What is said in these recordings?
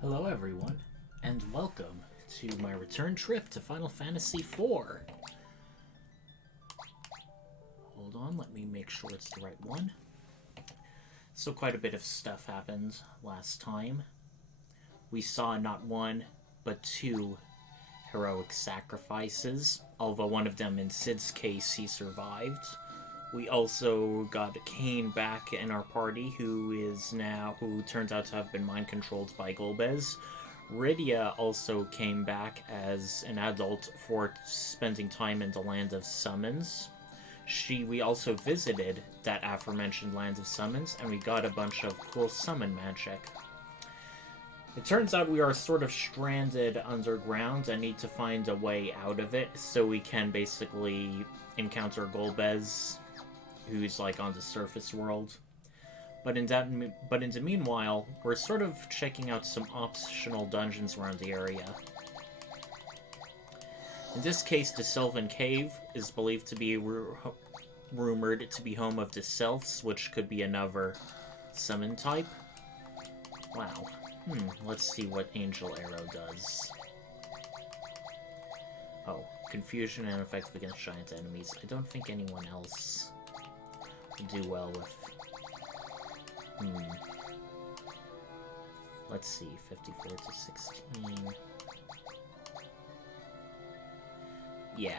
Hello everyone, and welcome to my return trip to Final Fantasy IV. Hold on, let me make sure it's the right one. So quite a bit of stuff happened last time. We saw not one, but two heroic sacrifices, although one of them, in Sid's case, he survived. We also got Kane back in our party, who turns out to have been mind controlled by Golbez. Rydia also came back as an adult for spending time in the Land of Summons. We also visited that aforementioned Land of Summons, and we got a bunch of cool summon magic. It turns out we are sort of stranded underground and need to find a way out of it, so we can basically encounter Golbez, who's like on the surface world. But in the meanwhile, we're sort of checking out some optional dungeons around the area. In this case, the Sylvan Cave is believed to be rumored to be home of the Sylphs, which could be another summon type. Wow. Let's see what Angel Arrow does. Oh, confusion and effective against giant enemies. I don't think anyone else do well with. Let's see, 54 to 16. Yeah.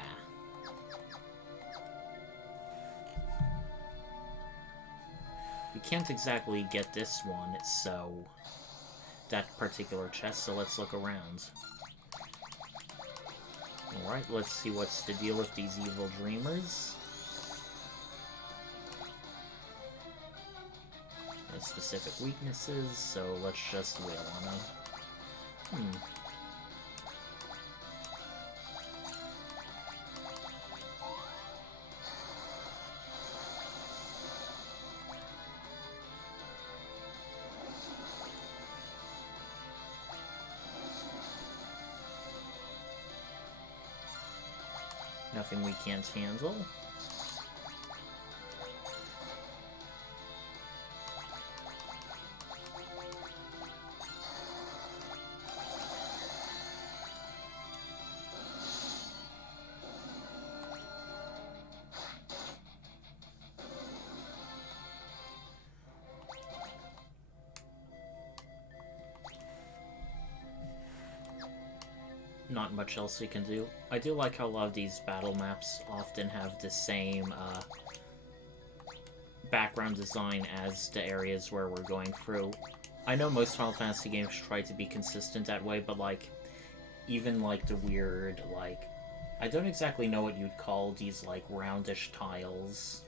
We can't exactly get this one, so that particular chest, so let's look around. Alright, let's see what's the deal with these evil dreamers. Specific weaknesses, so let's just wail on them. Nothing we can't handle. Not much else we can do. I do like how a lot of these battle maps often have the same background design as the areas where we're going through. I know most Final Fantasy games try to be consistent that way, but like, even like the weird, like, I don't exactly know what you'd call these like roundish tiles.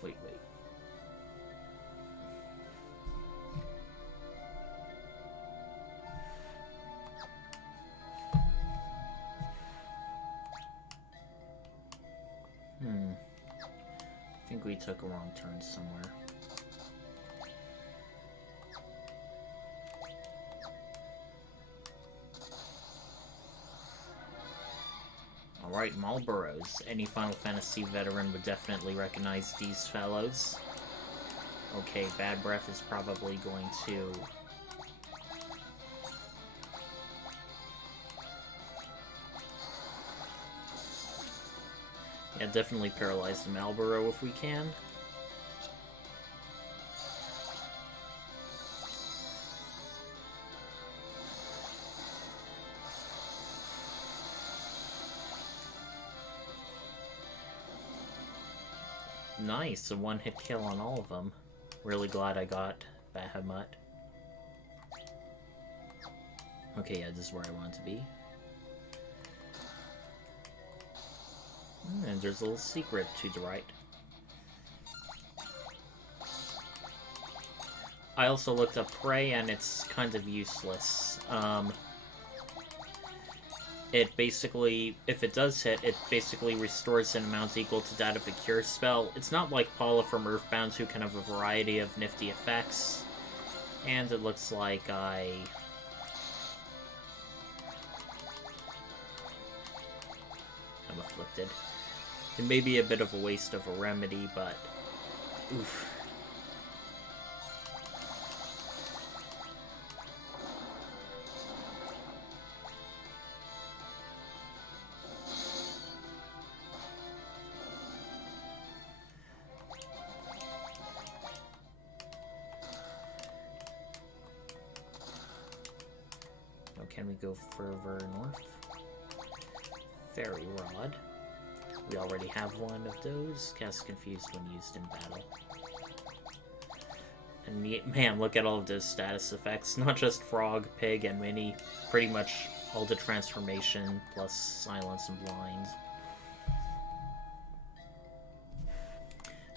Wait. I think we took a wrong turn somewhere. Alright, Marlboros. Any Final Fantasy veteran would definitely recognize these fellows. Okay, Bad Breath is probably going to... Yeah, definitely paralyze the Marlboro if we can. Nice, a one-hit kill on all of them. Really glad I got Bahamut. Okay, yeah, this is where I want to be. And there's a little secret to the right. I also looked up Prey, and it's kind of useless. It basically, if it does hit, it basically restores an amount equal to that of a cure spell. It's not like Paula from Earthbound, who can have a variety of nifty effects. And it looks like I I'm afflicted. It may be a bit of a waste of a remedy, but... oof. Can we go further north? Fairy Rod. We already have one of those. Cast Confused when used in battle. And man, look at all of those status effects. Not just Frog, Pig, and Mini. Pretty much all the transformation, plus Silence and Blind.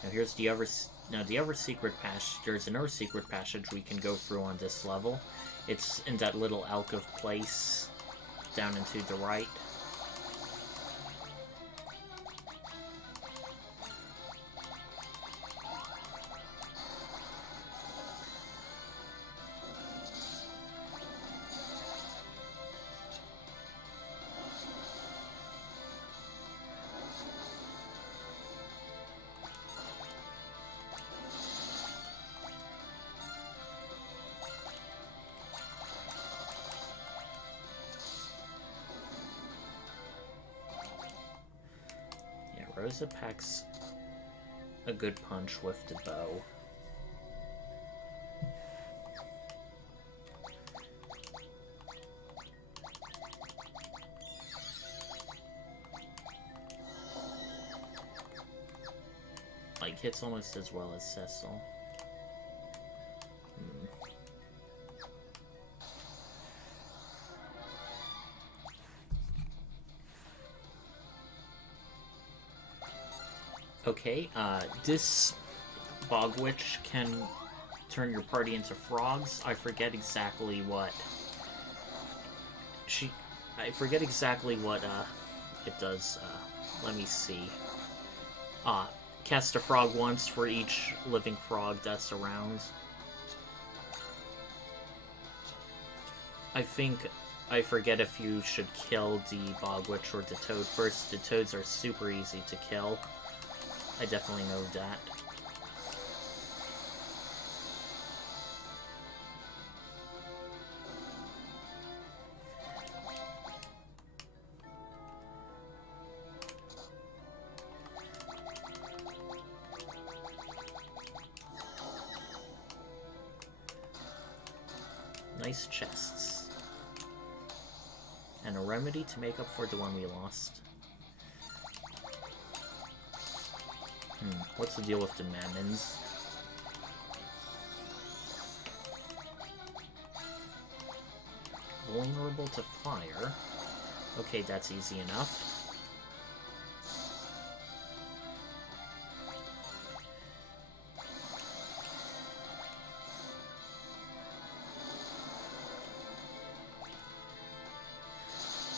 Now here's the other... Now the other secret passage... There's another secret passage we can go through on this level. It's in that little alcove place down and to the right. Rosa packs a good punch with the bow. Like, hits almost as well as Cecil. Okay, this Bog Witch can turn your party into frogs. I forget exactly what it does. Let me see. Cast a frog once for each living frog that's around. I forget if you should kill the Bog Witch or the Toad first. The Toads are super easy to kill. I definitely know that. Nice chests. And a remedy to make up for the one we lost. What's the deal with the mammons? Vulnerable to fire. Okay, that's easy enough.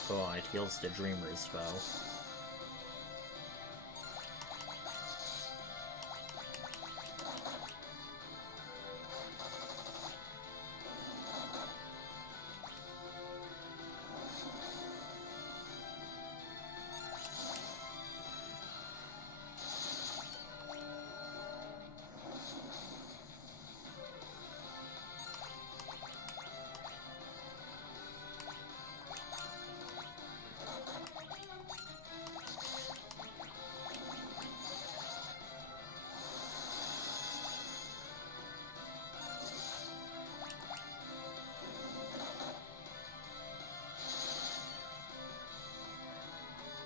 Oh, it heals the Dreamer's Vow.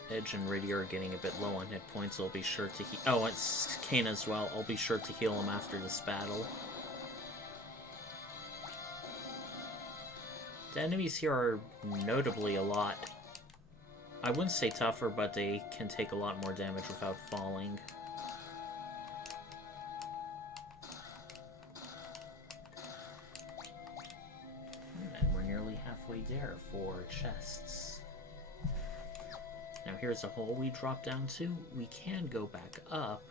Edge and Riddy are getting a bit low on hit points. I'll be sure to heal. Oh, it's Kane as well. I'll be sure to heal him after this battle. The enemies here are notably a lot... I wouldn't say tougher, but they can take a lot more damage without falling. And we're nearly halfway there for chests. Now here's a hole we drop down to. We can go back up.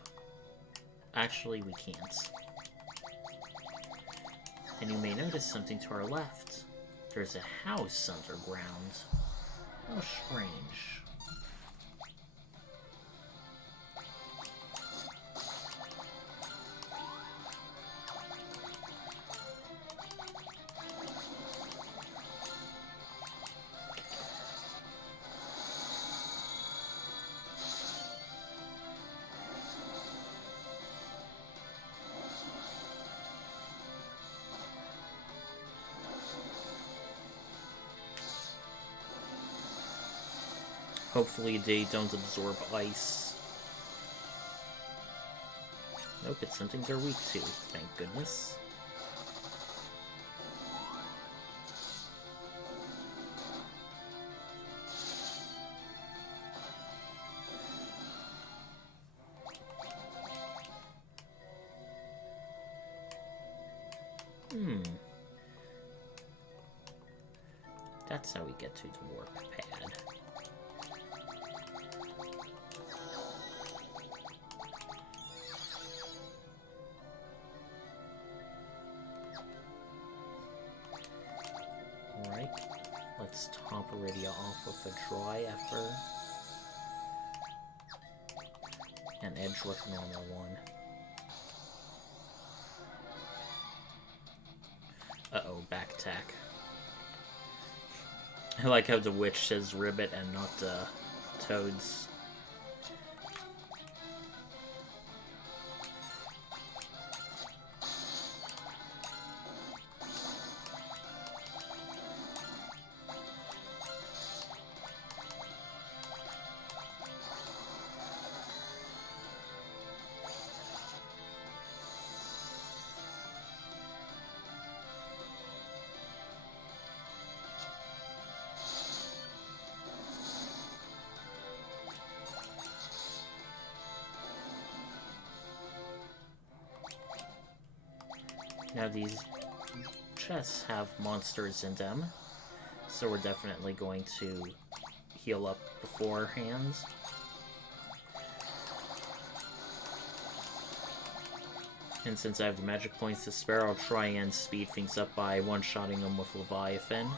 Actually, we can't. And you may notice something to our left. There's a house underground. How strange. Hopefully they don't absorb ice. Nope, it's something they're weak to, thank goodness. That's how we get to the warp pad. Alright, let's top Iridia off with a dry effort. And edge with a normal one. Uh-oh, back attack. I like how the witch says ribbit and not toads. Now these chests have monsters in them, so we're definitely going to heal up beforehand. And since I have the magic points to spare, I'll try and speed things up by one-shotting them with Leviathan.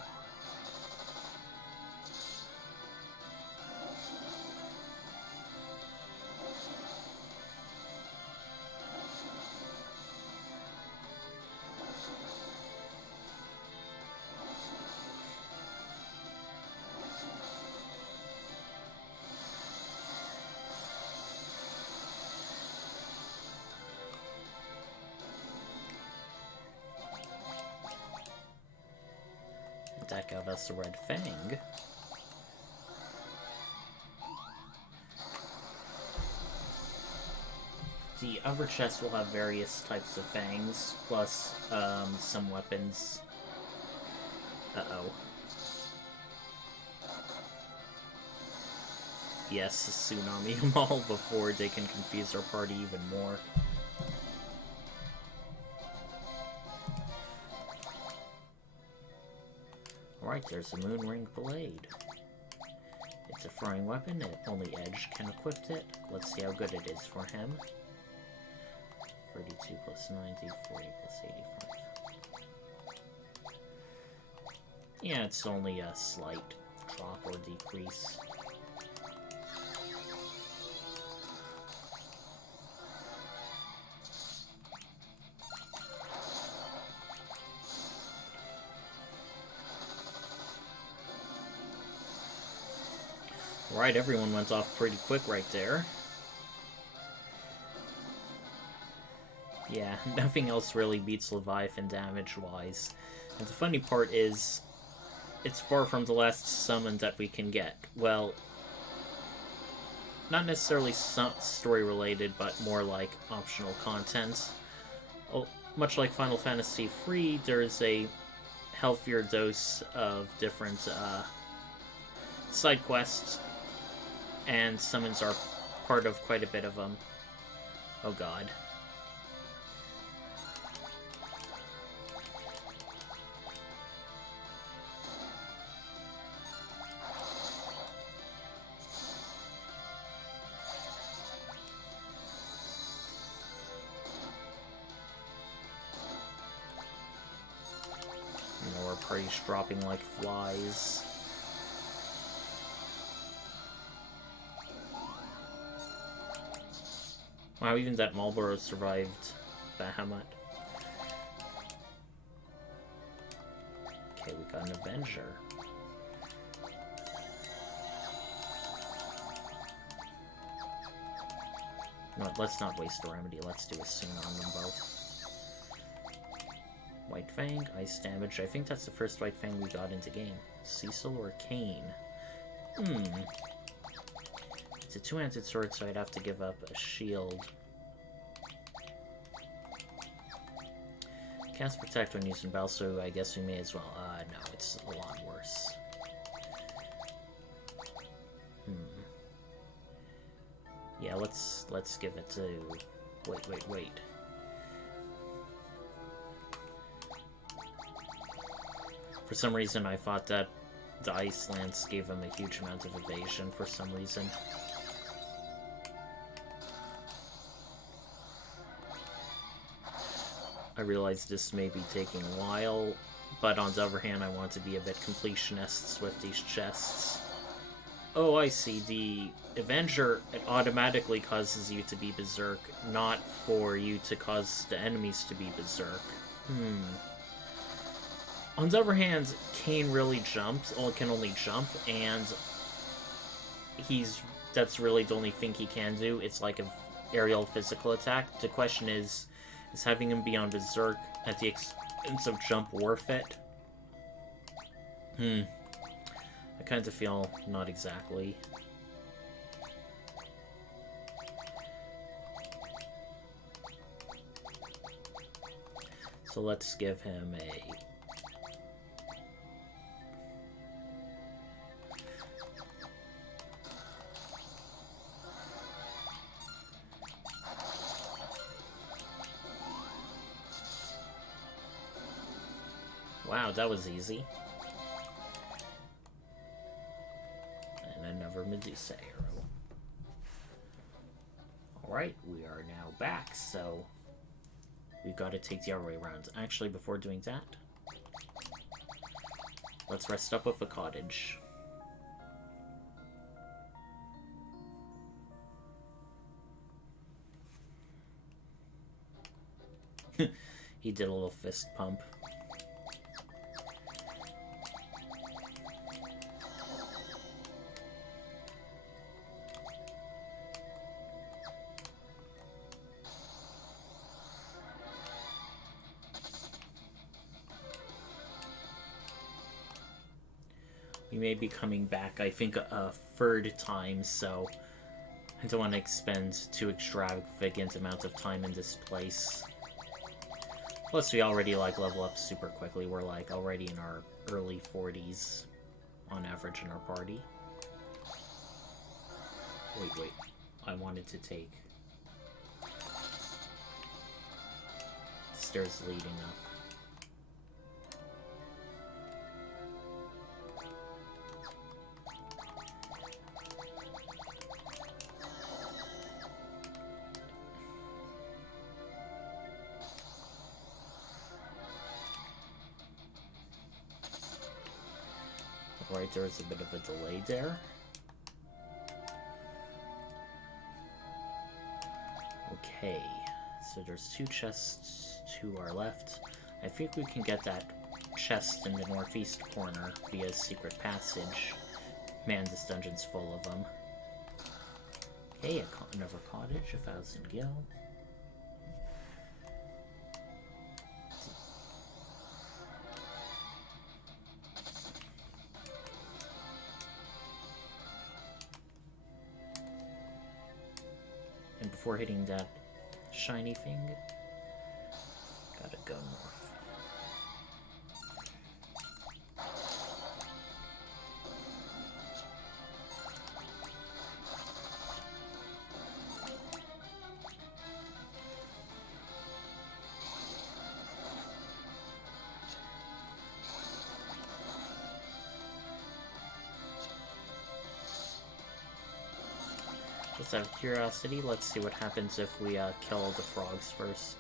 That got us a red fang. The other chest will have various types of fangs, plus some weapons. Uh-oh. Yes, tsunami them all before they can confuse our party even more. Alright, there's a Moonring Blade. It's a throwing weapon, and only Edge can equip it. Let's see how good it is for him. 32 plus 90, 40 plus 85. Yeah, it's only a slight drop or decrease. Right, everyone went off pretty quick right there. Yeah, nothing else really beats Leviathan damage-wise. And the funny part is, it's far from the last summon that we can get. Well, not necessarily story-related, but more like optional content. Oh, much like Final Fantasy III, there's a healthier dose of different side quests, and summons are part of quite a bit of them. Oh god. You know, our party's dropping like flies. Wow, even that Marlboro survived Bahamut. Okay, we got an Avenger. No, let's not waste a remedy. Let's do a Soon on them both. White Fang, Ice Damage. I think that's the first White Fang we got into game. Cecil or Kane? It's a two-handed sword, so I'd have to give up a shield. Cast Protect when using battle, so I guess we may as well. No, it's a lot worse. Yeah, let's give it to... Wait. For some reason, I thought that the Ice Lance gave him a huge amount of evasion for some reason. I realize this may be taking a while, but on the other hand, I want to be a bit completionists with these chests. Oh, I see. The Avenger, it automatically causes you to be Berserk, not for you to cause the enemies to be Berserk. On the other hand, Kane really jumps, or can only jump, and that's really the only thing he can do. It's like an aerial physical attack. The question is having him be on Berserk at the expense of jump worth it? I kind of feel not exactly. So let's give him a... Wow, that was easy. And another Medusa arrow. Alright, we are now back, so we've got to take the other way around. Actually, before doing that, let's rest up with a cottage. He did a little fist pump. We may be coming back, I think, a third time, so I don't want to expend too extravagant amount of time in this place. Plus, we already, level up super quickly. We're, already in our early 40s on average in our party. Wait. I wanted to take stairs leading up. Right, there was a bit of a delay there. Okay, so there's two chests to our left. I think we can get that chest in the northeast corner via secret passage. Man, this dungeon's full of them. Okay, another cottage, 1,000 gil. And before hitting that shiny thing, gotta go north. Just out of curiosity, let's see what happens if we kill the frogs first.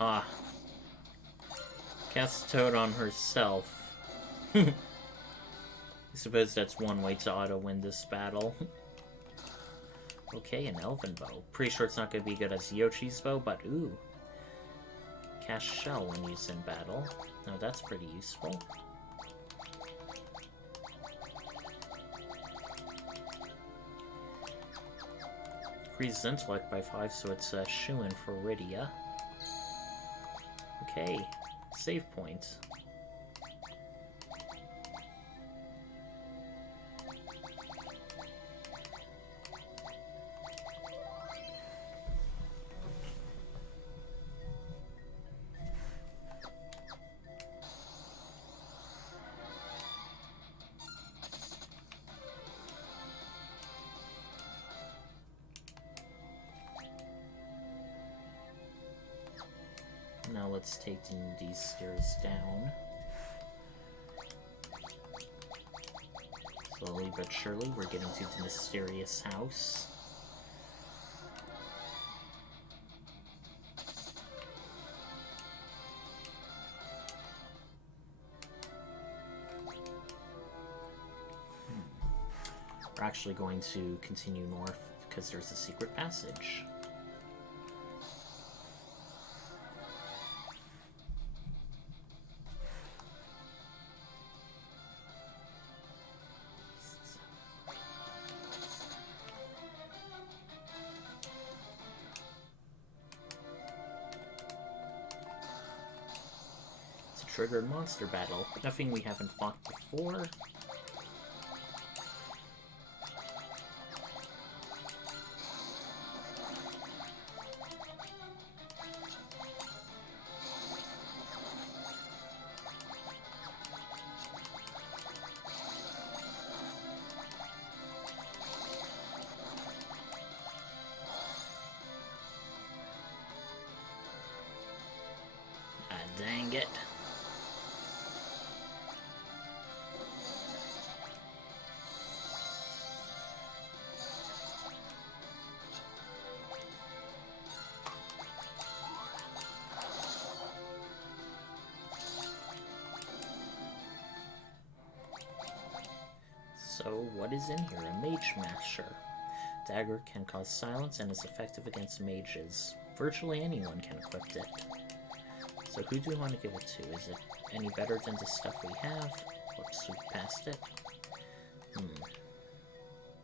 Ah. Cast Toad on herself. I suppose that's one way to auto-win this battle. Okay, an elven bow. Pretty sure it's not going to be good as Yochi's bow, but ooh. Cast Shell when used in battle. Now that's pretty useful. Increases intellect by 5, so it's a shoo-in for Rydia. Okay, save point. Now let's take these stairs down. Slowly but surely, we're getting to the mysterious house. We're actually going to continue north because there's a secret passage. Triggered monster battle. Nothing we haven't fought before. Ah, dang it. So, what is in here? A mage masher. Dagger can cause silence and is effective against mages. Virtually anyone can equip it. So who do we want to give it to? Is it any better than the stuff we have? Whoops, we passed it.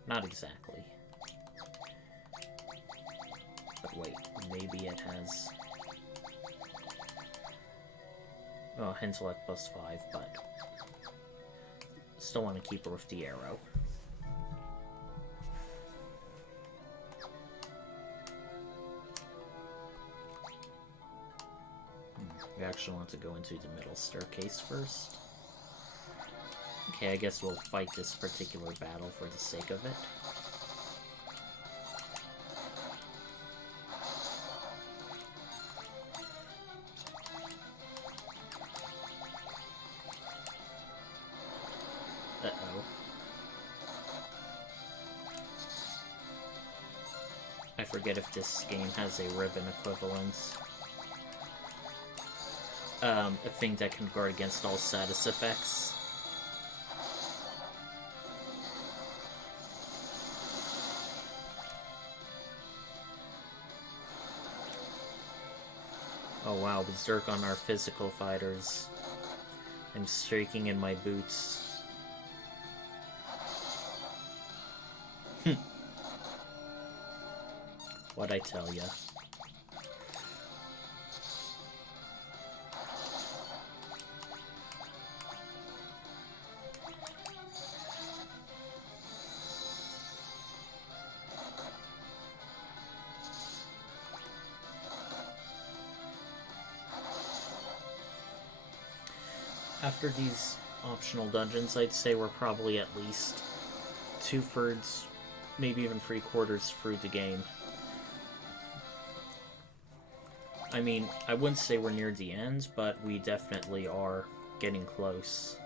Not exactly. But wait, maybe it has... Oh, intellect plus 5, but... Still want to keep her with the arrow. We actually want to go into the middle staircase first. Okay, I guess we'll fight this particular battle for the sake of it. Uh-oh. I forget if this game has a ribbon equivalence. A thing that can guard against all status effects. Oh wow, berserk on our physical fighters. I'm shaking in my boots. What'd I tell ya? After these optional dungeons, I'd say we're probably at least 2/3, maybe even 3/4 through the game. I mean, I wouldn't say we're near the end, but we definitely are getting close.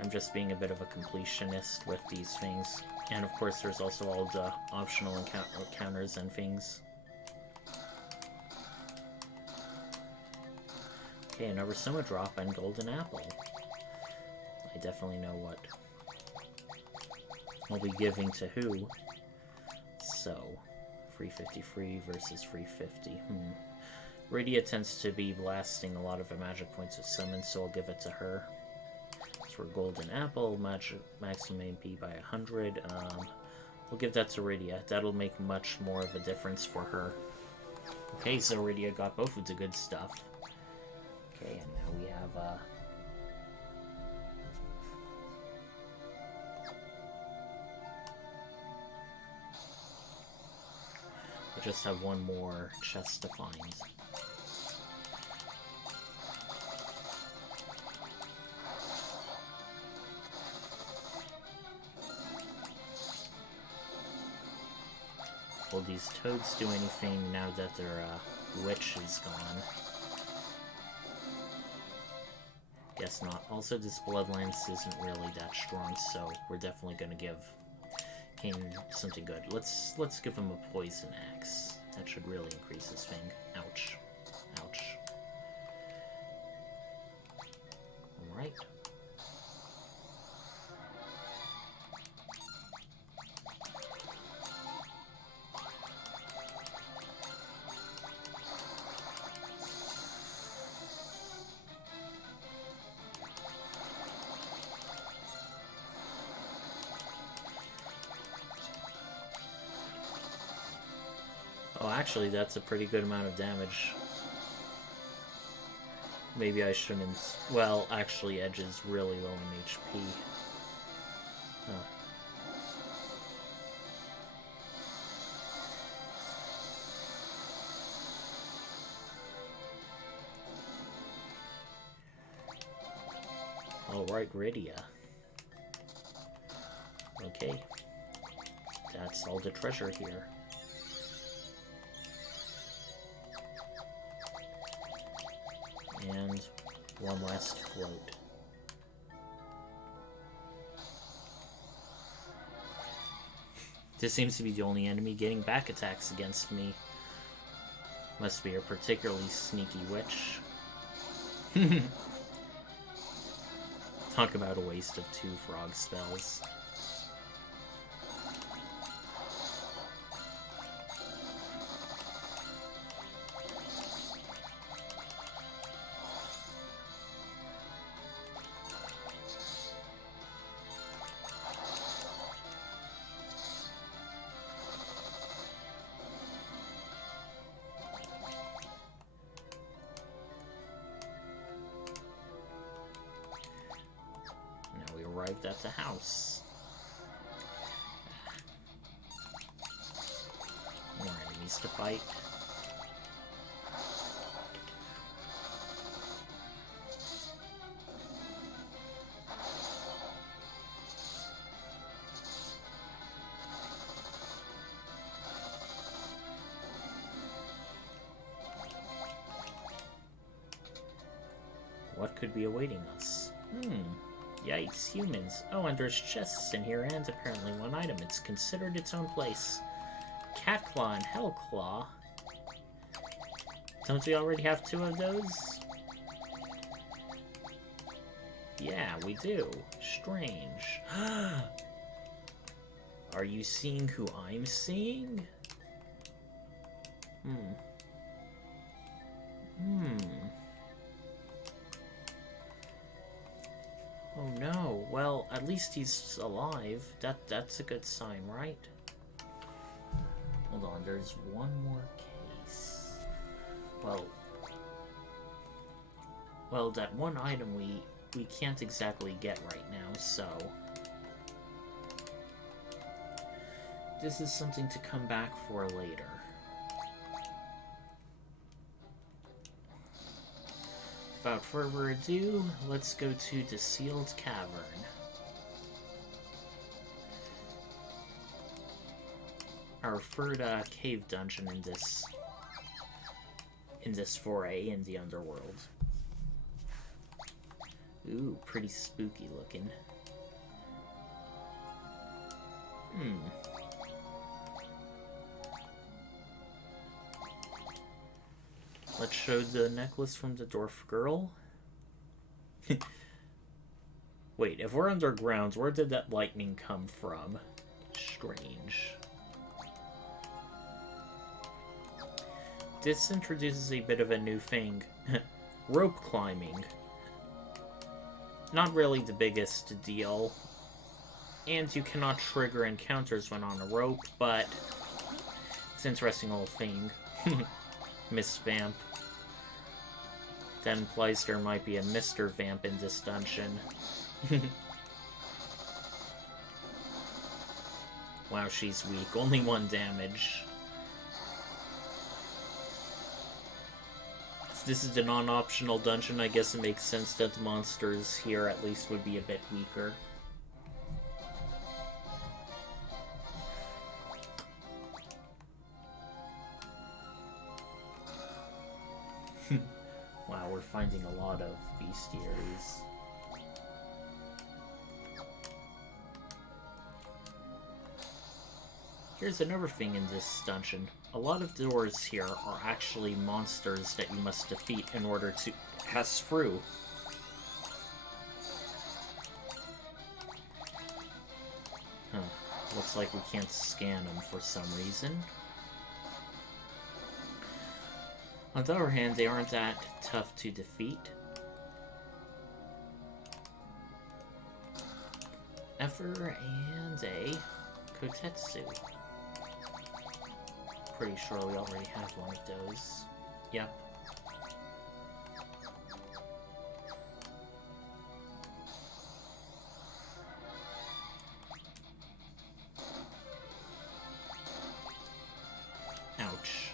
I'm just being a bit of a completionist with these things. And of course, there's also all the optional encounters and things. Okay, another Soma drop and golden apple. I definitely know what I'll be giving to who. So, 353 versus 350. Radia tends to be blasting a lot of her magic points with summons, so I'll give it to her. As for Golden Apple, maximum MP by 100. We'll give that to Radia. That'll make much more of a difference for her. Okay, so Radia got both of the good stuff. Okay, and now we have, we just have one more chest to find. Will these toads do anything now that their witch is gone? Guess not. Also, this blood lance isn't really that strong, so we're definitely gonna give King something good. Let's give him a poison axe. That should really increase his thing. Ouch. Ouch. Alright. Oh, actually, that's a pretty good amount of damage. Maybe I shouldn't... Well, actually, Edge is really low in HP. Huh. Alright, Radia. Okay. That's all the treasure here. And one last float. This seems to be the only enemy getting back attacks against me. Must be a particularly sneaky witch. Talk about a waste of 2 frog spells. Arrived at the house. More enemies to fight. What could be awaiting us? Yikes, humans. Oh, and there's chests in here and apparently one item. It's considered its own place. Cat Claw and Hell Claw. Don't we already have 2 of those? Yeah, we do. Strange. Are you seeing who I'm seeing? Oh no, well, at least he's alive. That's a good sign, right? Hold on, there's one more case. Well, that one item we can't exactly get right now, so... This is something to come back for later. Without further ado, let's go to the Sealed Cavern. Our third cave dungeon in this foray in the underworld. Ooh, pretty spooky looking. Let's show the necklace from the dwarf girl. Wait, if we're underground, where did that lightning come from? Strange. This introduces a bit of a new thing. Rope climbing. Not really the biggest deal. And you cannot trigger encounters when on a rope, but it's an interesting little thing. Miss Vamp. That implies there might be a Mr. Vamp in this dungeon. Wow, she's weak. Only 1 damage. This is a non-optional dungeon. I guess it makes sense that the monsters here at least would be a bit weaker. Wow, we're finding a lot of bestiaries. Here's another thing in this dungeon. A lot of doors here are actually monsters that you must defeat in order to pass through. Huh. Looks like we can't scan them for some reason. On the other hand, they aren't that tough to defeat. Ever and a Kotetsu. Pretty sure we already have one of those. Yep. Ouch.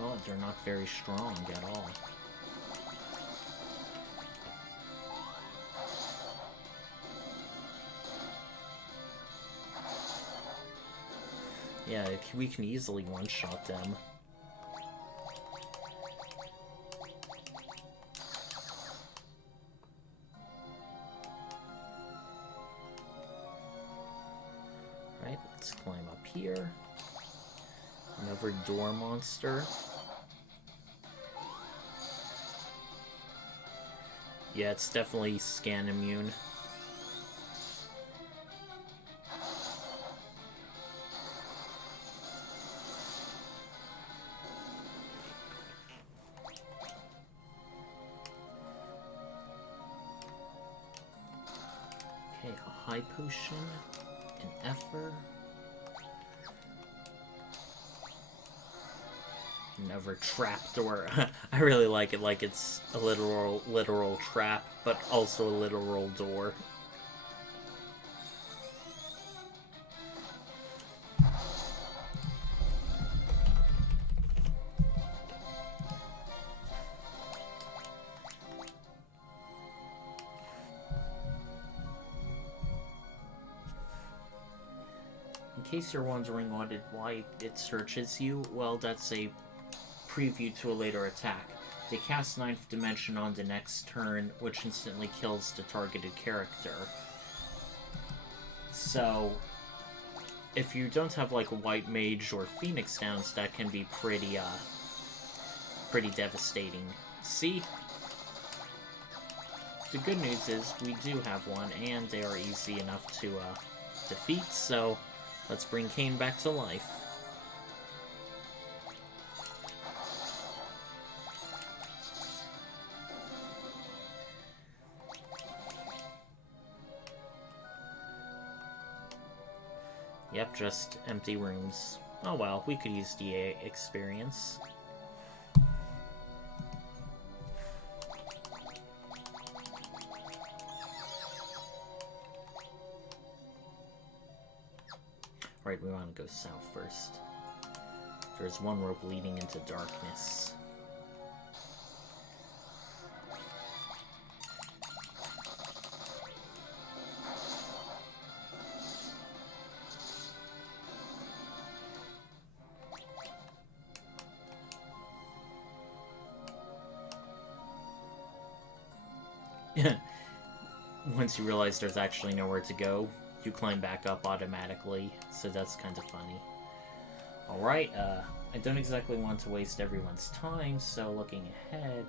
Oh, they're not very strong at all. Yeah, we can easily one-shot them. Right, let's climb up here. Another door monster. Yeah, it's definitely scan immune. Okay, a high potion, an effer. Another trapdoor. I really like it, like it's a literal trap, but also a literal door. In case you're wondering why it searches you, well, that's a preview to a later attack. They cast 9th Dimension on the next turn, which instantly kills the targeted character. So, if you don't have like a White Mage or Phoenix Downs, that can be pretty devastating. See? The good news is we do have one, and they are easy enough to defeat, so let's bring Cain back to life. Yep, just empty rooms. Oh well, we could use the experience. Right, we want to go south first. There's one rope leading into darkness. Once you realize there's actually nowhere to go, you climb back up automatically, so that's kind of funny. Alright, I don't exactly want to waste everyone's time, so looking ahead,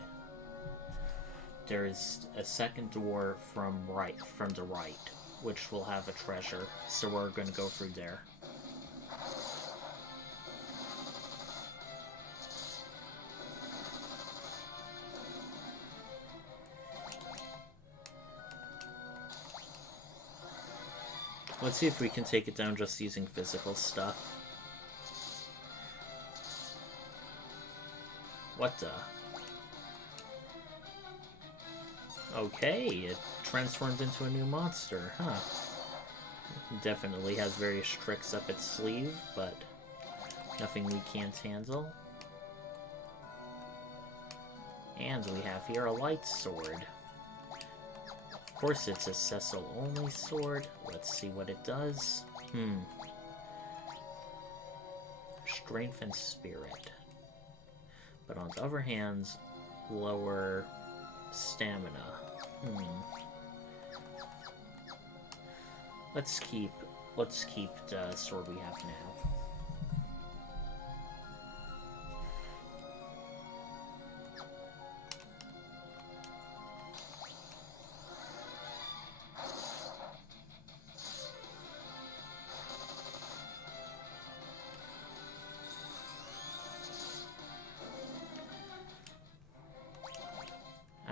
there's a second door from the right. which will have a treasure, so we're going to go through there. Let's see if we can take it down just using physical stuff. What the? Okay, it transformed into a new monster, huh? Definitely has various tricks up its sleeve, but nothing we can't handle. And we have here a light sword. Of course it's a Cecil only sword. Let's see what it does. Strength and spirit. But on the other hand, lower stamina. Let's keep the sword we have now.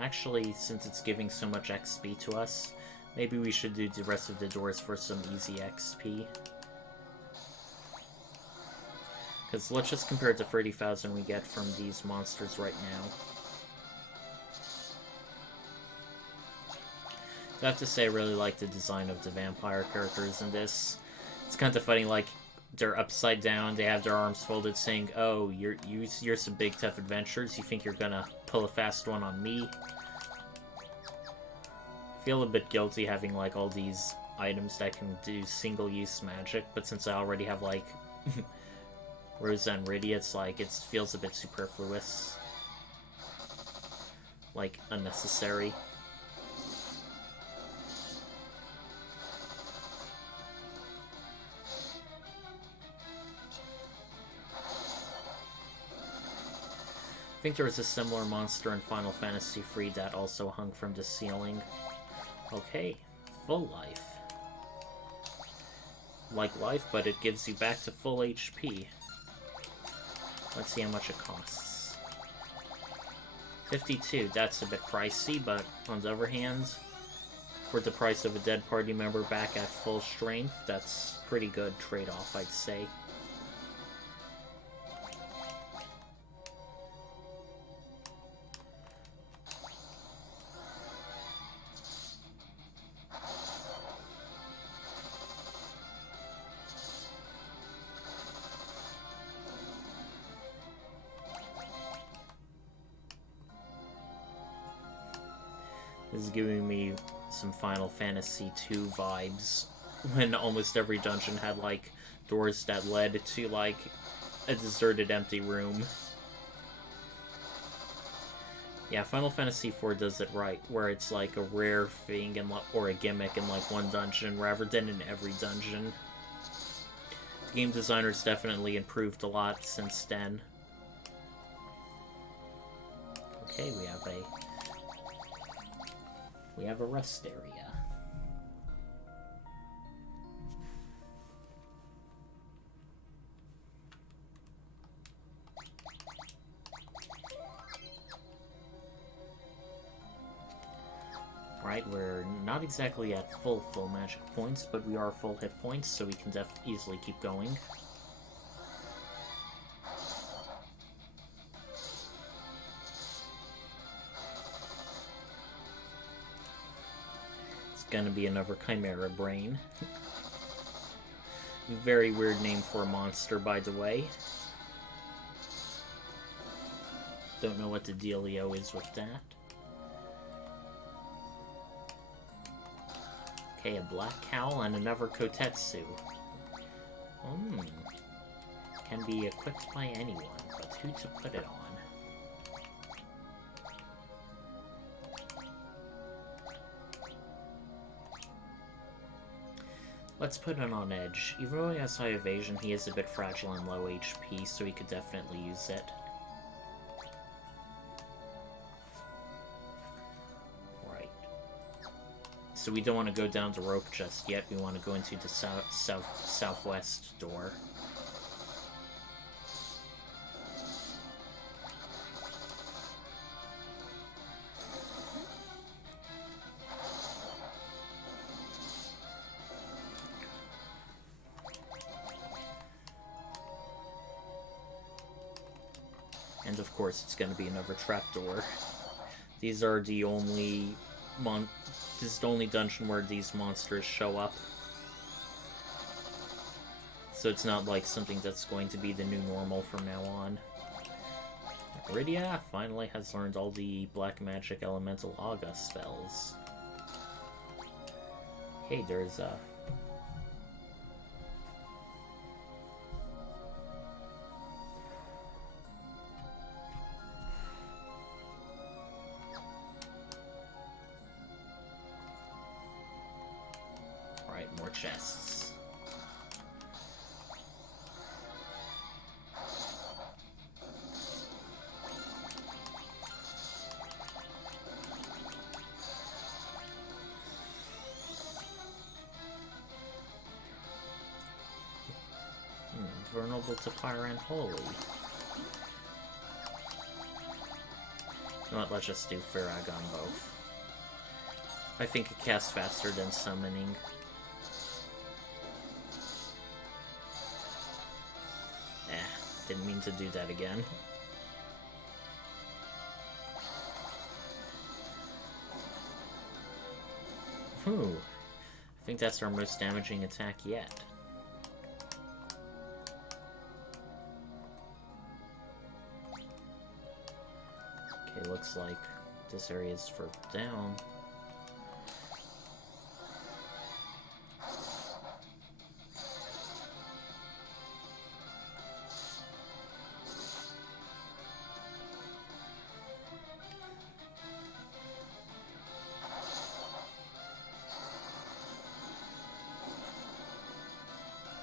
Actually, since it's giving so much XP to us, maybe we should do the rest of the doors for some easy XP. Because let's just compare it to 30,000 we get from these monsters right now. I have to say I really like the design of the vampire characters in this. It's kind of funny, like, they're upside down, they have their arms folded saying, oh, you're some big tough adventurers, you think you're gonna pull a fast one on me? I feel a bit guilty having, like, all these items that can do single-use magic, but since I already have, like, Rosa and Rydia, it's like, it feels a bit superfluous. Like, unnecessary. I think there was a similar monster in Final Fantasy III that also hung from the ceiling. Okay, full life. Like life, but it gives you back to full HP. Let's see how much it costs. 52, that's a bit pricey, but on the other hand, for the price of a dead party member back at full strength, that's pretty good trade-off, I'd say. This is giving me some Final Fantasy II vibes, when almost every dungeon had, like, doors that led to, like, a deserted empty room. Yeah, Final Fantasy IV does it right, where it's, like, a rare thing and or a gimmick in, like, one dungeon, rather than in every dungeon. The game designers definitely improved a lot since then. Okay, we have a rest area. Right, we're not exactly at full magic points, but we are full hit points, so we can easily keep going. Gonna be another Chimera Brain. Very weird name for a monster, by the way. Don't know what the dealio is with that. Okay, a Black Cowl and another Kotetsu. Can be equipped by anyone, but who to put it on? Let's put it on Edge. Even though he has high evasion, he is a bit fragile and low HP, so he could definitely use it. Right. So we don't want to go down the rope just yet. We want to go into the southwest door. And of course, it's going to be another trapdoor. These are the only this is the only dungeon where these monsters show up. So it's not like something that's going to be the new normal from now on. Iridia finally has learned all the black magic elemental Aga spells. Hey, there's a... Alright, more chests. Vulnerable to fire and holy. You know what, let's just do Farag on both. I think it casts faster than summoning. Didn't mean to do that again. Ooh, I think that's our most damaging attack yet. Okay, looks like this area is further down.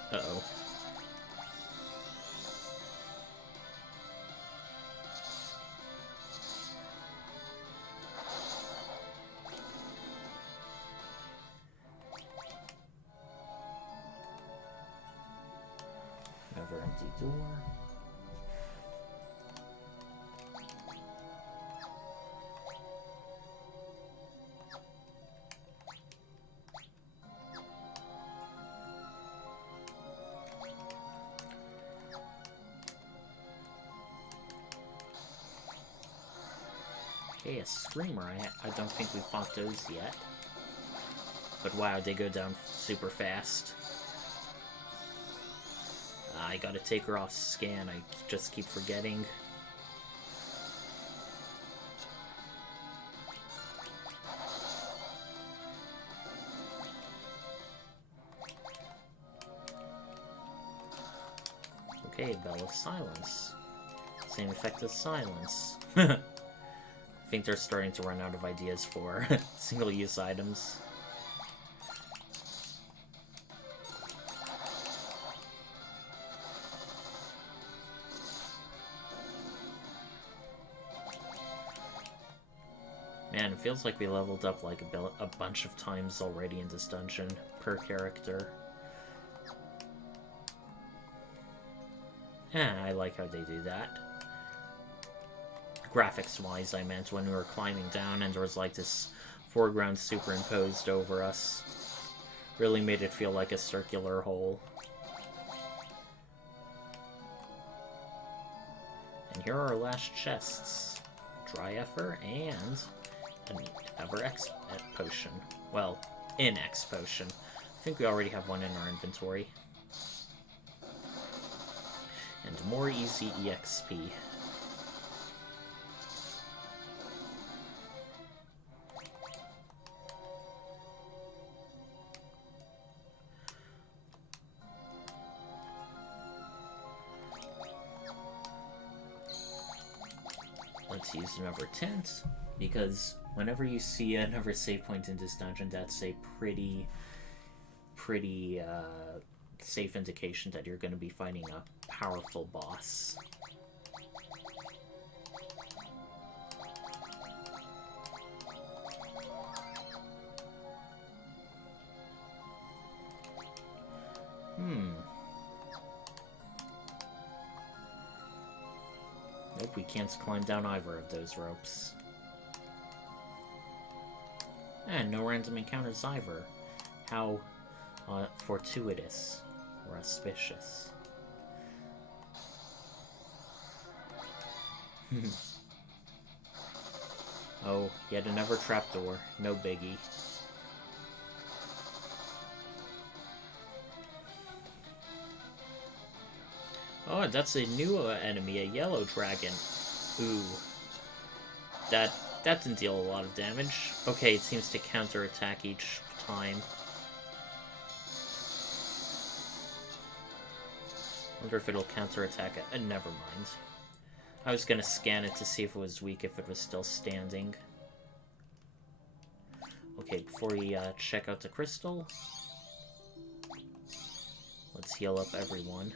Uh-oh. Another empty door. Okay, a screamer. I don't think we fought those yet. But wow, they go down super fast. I gotta take her off scan, I just keep forgetting. Okay, Bell of Silence. Same effect as Silence. I think they're starting to run out of ideas for single-use items. Man, it feels like we leveled up like a bunch of times already in this dungeon per character. I like how they do that. Graphics-wise, I meant, when we were climbing down and there was like this foreground superimposed over us. Really made it feel like a circular hole. And here are our last chests. Dry Effer and an Ever X potion. Well, in X potion. I think we already have one in our inventory. And more easy EXP. Let's use another tent, because whenever you see another save point in this dungeon, that's a pretty safe indication that you're going to be fighting a powerful boss. we can't climb down either of those ropes. And no random encounters either. How fortuitous or auspicious. Oh, yet another trapdoor. No biggie. Oh, that's a new enemy, a yellow dragon. Ooh. That didn't deal a lot of damage. Okay, it seems to counterattack each time. Wonder if it'll counterattack it. Never mind. I was gonna scan it to see if it was weak, if it was still standing. Okay, before we check out the crystal, let's heal up everyone.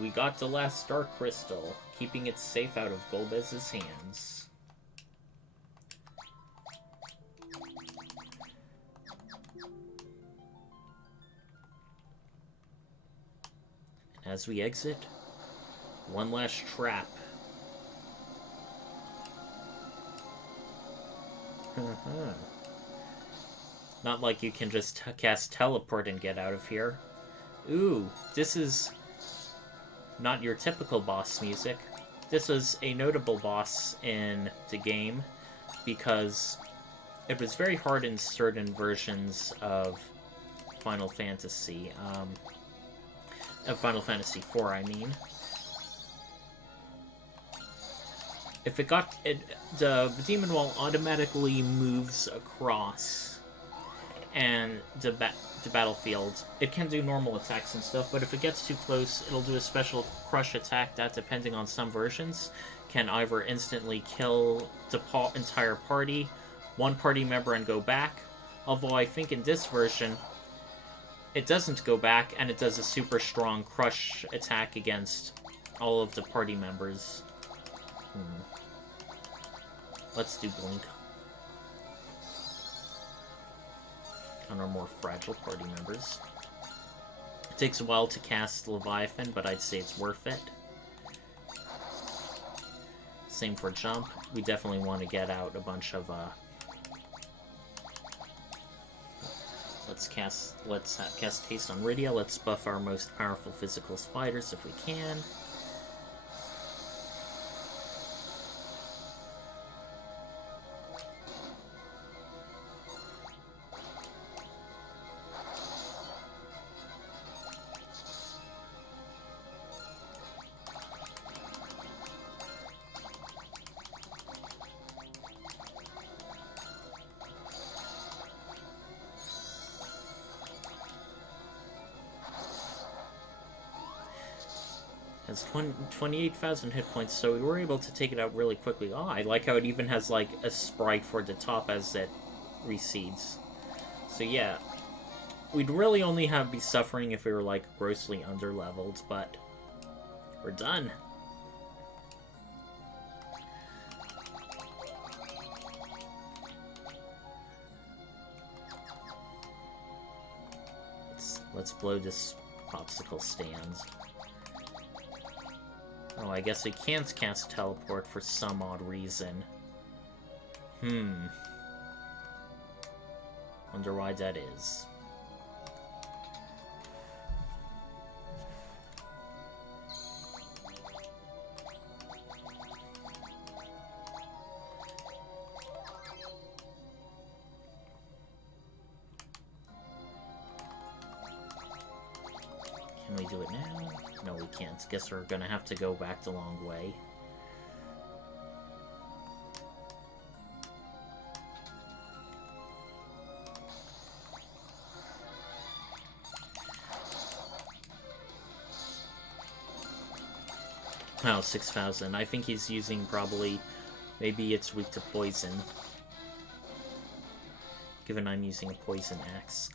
We got the last dark crystal, keeping it safe out of Golbez's hands. As we exit, one last trap. Not like you can just cast teleport and get out of here. Ooh, this is not your typical boss music. This was a notable boss in the game because it was very hard in certain versions of Final Fantasy. Final Fantasy IV, I mean. If it got... the demon wall automatically moves across and the battlefield. It can do normal attacks and stuff, but if it gets too close, it'll do a special crush attack that, depending on some versions, can either instantly kill the entire party, one party member, and go back. Although I think in this version, it doesn't go back, and it does a super strong crush attack against all of the party members. Let's do Blink. On our more fragile party members. It takes a while to cast Leviathan, but I'd say it's worth it. Same for jump. We definitely want to get out a bunch of let's cast Haste on Rydia. Let's buff our most powerful physical fighters if we can. Has 28,000 hit points, so we were able to take it out really quickly. Oh, I like how it even has, like, a sprite for the top as it recedes. So yeah, we'd really only be suffering if we were, like, grossly underleveled, but we're done. Let's blow this popsicle stand. Oh, I guess I can't cast teleport for some odd reason. Wonder why that is. Can we do it now? No, we can't. Guess we're gonna have to go back the long way. Oh, 6,000. I think he's using probably... Maybe it's weak to poison. Given I'm using a poison axe.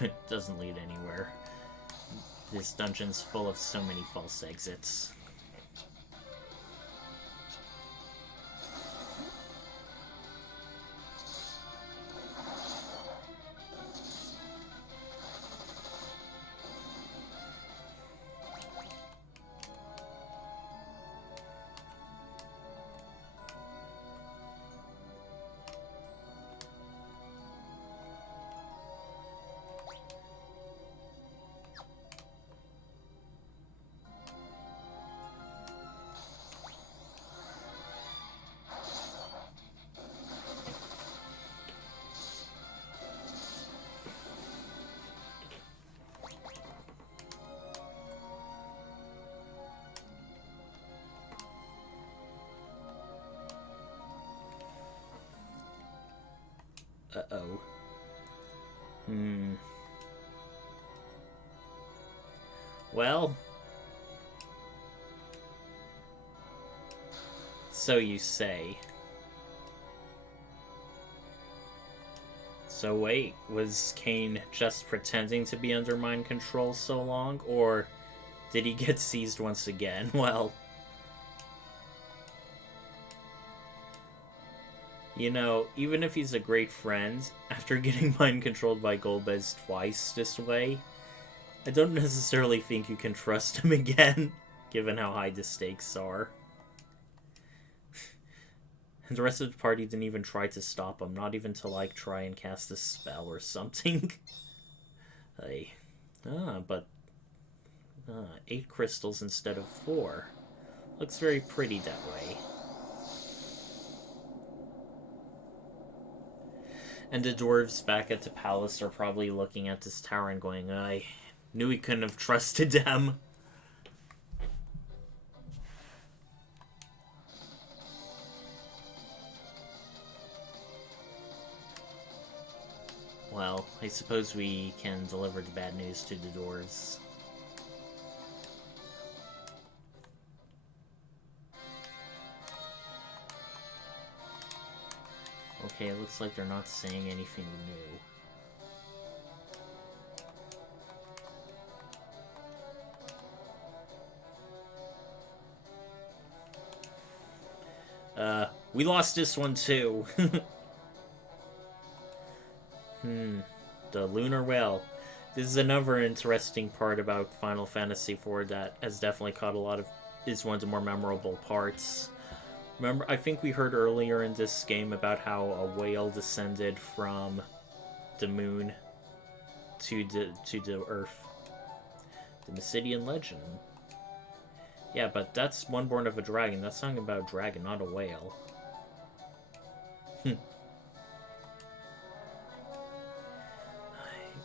It doesn't lead anywhere. This dungeon's full of so many false exits. Uh-oh. Well. So you say. So wait, was Kane just pretending to be under mind control so long? Or did he get seized once again? Well... You know, even if he's a great friend, after getting mind-controlled by Golbez twice this way, I don't necessarily think you can trust him again, given how high the stakes are. And the rest of the party didn't even try to stop him, not even to, like, try and cast a spell or something. Hey. But 8 crystals instead of 4. Looks very pretty that way. And the dwarves back at the palace are probably looking at this tower and going, I knew we couldn't have trusted them. Well, I suppose we can deliver the bad news to the dwarves. Okay, it looks like they're not saying anything new. We lost this one too. The Lunar Whale. This is another interesting part about Final Fantasy IV that has definitely caught a lot of... is one of the more memorable parts. Remember, I think we heard earlier in this game about how a whale descended from the moon to the Earth. The Mysidian legend. Yeah, but that's one born of a dragon. That's talking about a dragon, not a whale.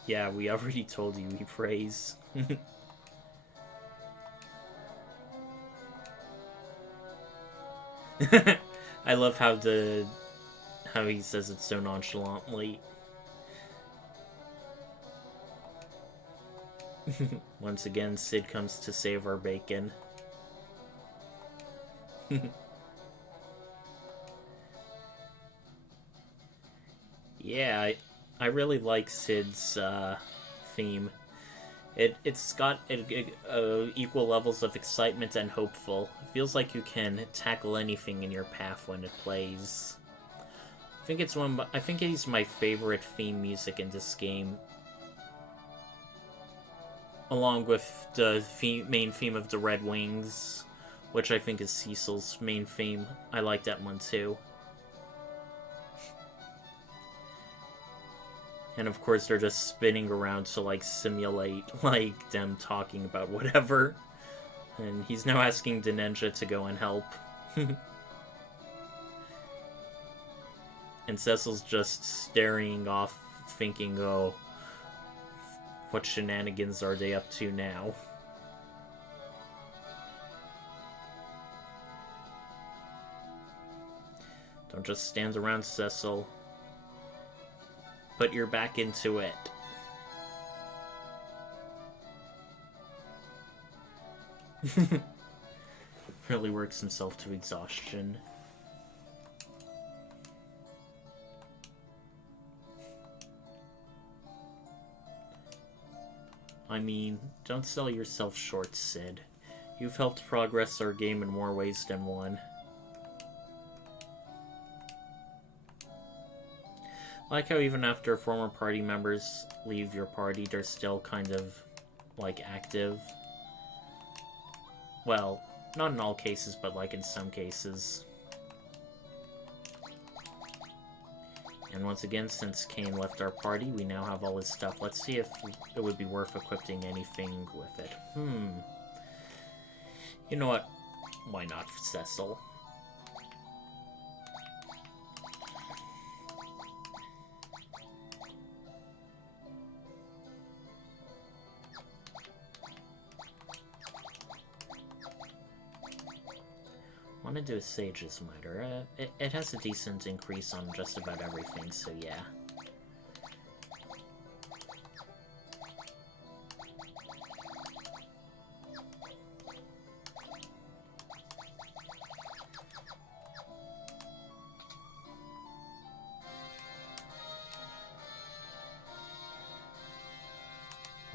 Yeah, we already told you, we praise. I love how he says it so nonchalantly. Once again, Cid comes to save our bacon. Yeah, I really like Cid's theme. It's got equal levels of excitement and hopeful. It feels like you can tackle anything in your path when it plays. I think he's my favorite theme music in this game, along with the main theme of the Red Wings, which I think is Cecil's main theme. I like that one too. And of course they're just spinning around to, like, simulate, like, them talking about whatever. And he's now asking the ninja to go and help. And Cecil's just staring off, thinking, oh, what shenanigans are they up to now? Don't just stand around, Cecil. Put your back into it. Really works himself to exhaustion. I mean, don't sell yourself short, Sid. You've helped progress our game in more ways than one. I like how even after former party members leave your party, they're still kind of, like, active. Well, not in all cases, but, like, in some cases. And once again, since Kane left our party, we now have all his stuff. Let's see if it would be worth equipping anything with it. You know what? Why not, Cecil? I want to do a Sage's Miter. It has a decent increase on just about everything, so yeah.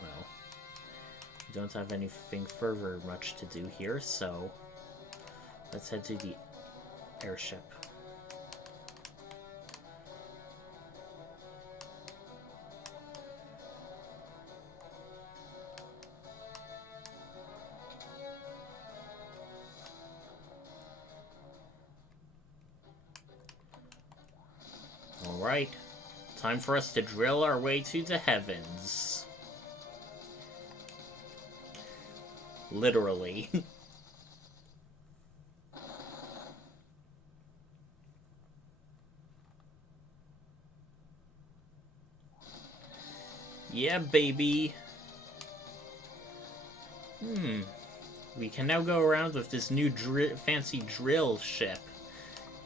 Well, we don't have anything further much to do here, so let's head to the airship. Alright, time for us to drill our way to the heavens. Literally. Yeah, baby. We can now go around with this new fancy drill ship.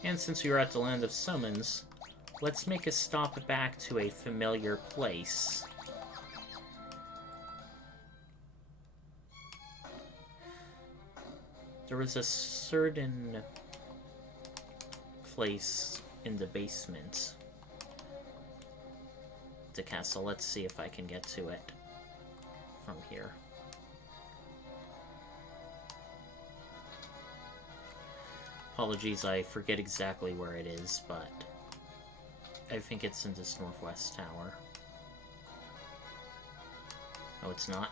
And since we are at the Land of Summons, let's make a stop back to a familiar place. There was a certain place in the basement. The castle. Let's see if I can get to it from here. Apologies, I forget exactly where it is, but I think it's in this northwest tower. Oh, it's not?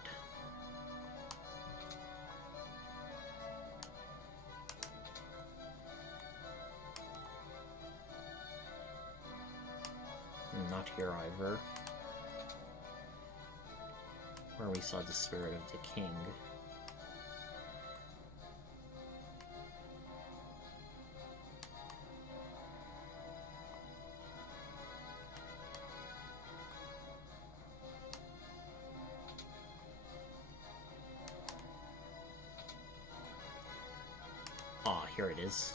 Not here either. Where we saw the spirit of the king. Ah, here it is.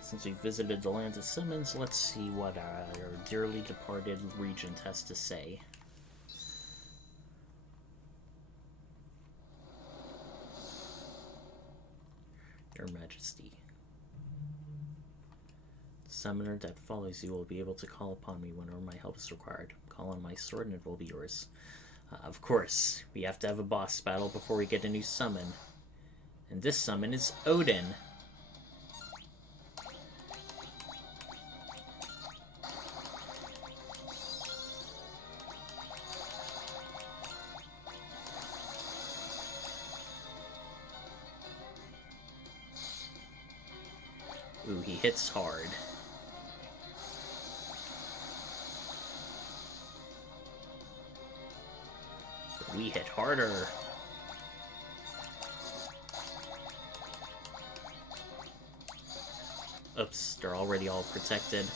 Since we visited the Land of Summons, let's see what our dearly departed regent has to say. Your Majesty. The summoner that follows you will be able to call upon me whenever my help is required. Call on my sword and it will be yours. Of course, we have to have a boss battle before we get a new summon. And this summon is Odin. Ooh, he hits hard. But we hit harder. Oops, they're already all protected.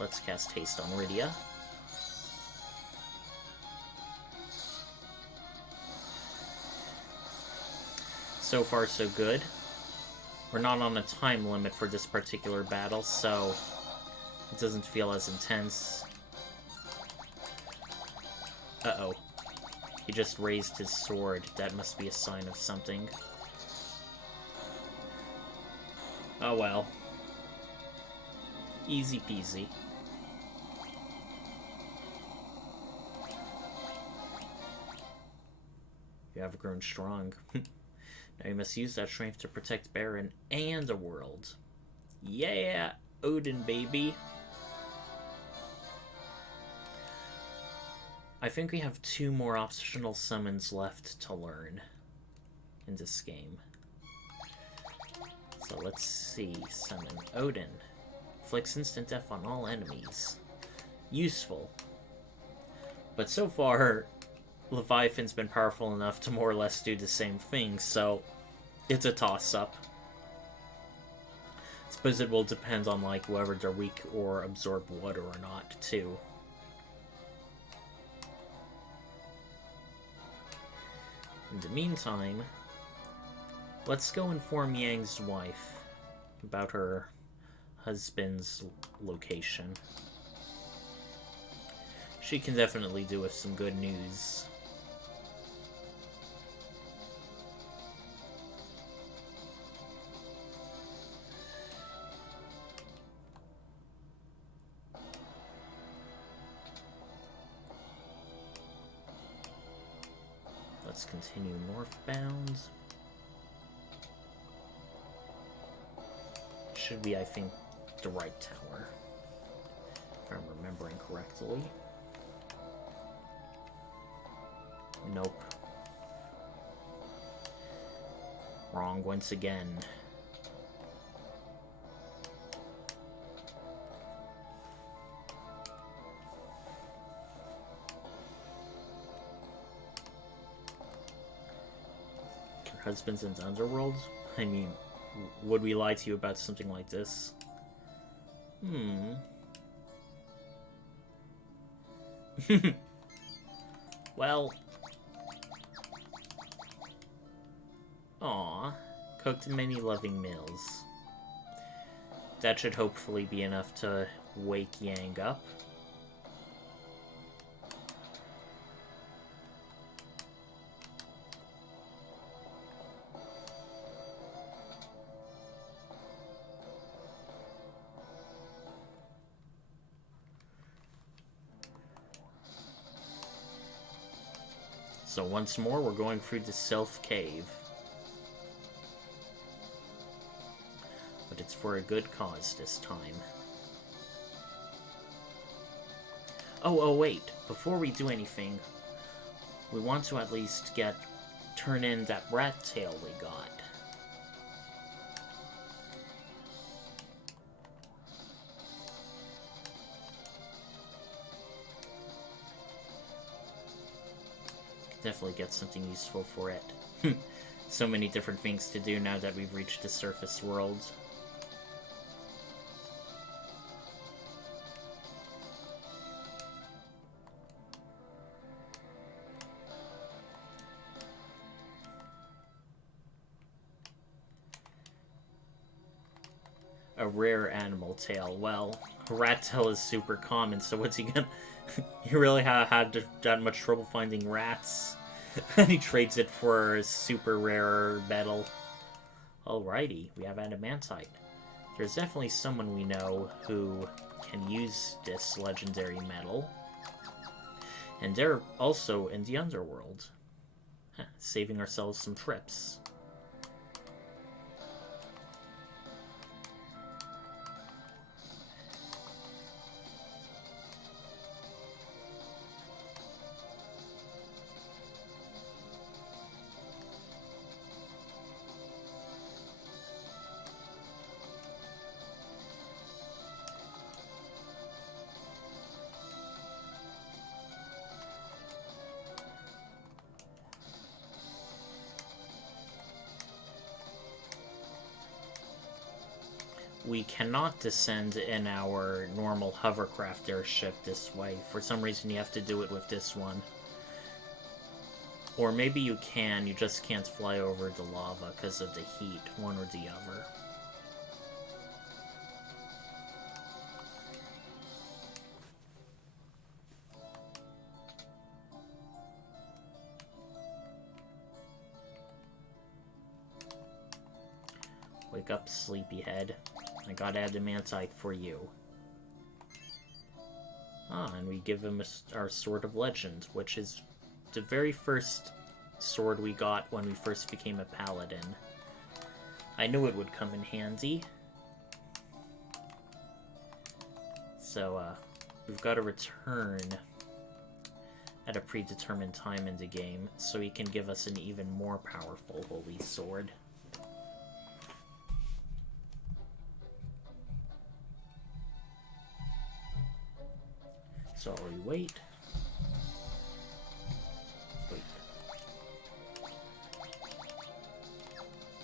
Let's cast Haste on Rydia. So far, so good. We're not on a time limit for this particular battle, so it doesn't feel as intense. Uh-oh. He just raised his sword. That must be a sign of something. Oh well. Easy peasy. You have grown strong. Now you must use that strength to protect Baron and the world. Yeah, Odin, baby. I think we have 2 more optional summons left to learn in this game. So let's see. Summon Odin. Inflicts instant death on all enemies. Useful. But so far, Leviathan's been powerful enough to more or less do the same thing, so it's a toss-up. I suppose it will depend on, like, whether they're weak or absorb water or not, too. In the meantime, let's go inform Yang's wife about her husband's location. She can definitely do with some good news. Let's continue northbound. Should be, I think, the right tower, if I'm remembering correctly. Nope. Wrong once again. Your husband's in the underworld? I mean, would we lie to you about something like this? Well. Aw. Cooked many loving meals. That should hopefully be enough to wake Yang up. So once more, we're going through the Self Cave. But it's for a good cause this time. Oh, wait. Before we do anything, we want to at least turn in that rat tail we got. Definitely get something useful for it. So many different things to do now that we've reached the surface world. A rare animal tail. Well, a rat tail is super common, so what's he gonna... He really had that much trouble finding rats. And he trades it for a super rare metal. Alrighty, we have adamantite. There's definitely someone we know who can use this legendary metal. And they're also in the underworld. Saving ourselves some trips. We cannot descend in our normal hovercraft airship this way. For some reason, you have to do it with this one. Or maybe you can, you just can't fly over the lava because of the heat, one or the other. Wake up, sleepyhead. I got adamantite for you. Ah, and we give him our Sword of Legend, which is the very first sword we got when we first became a paladin. I knew it would come in handy. So, we've got to return at a predetermined time in the game, so he can give us an even more powerful holy sword. So we wait.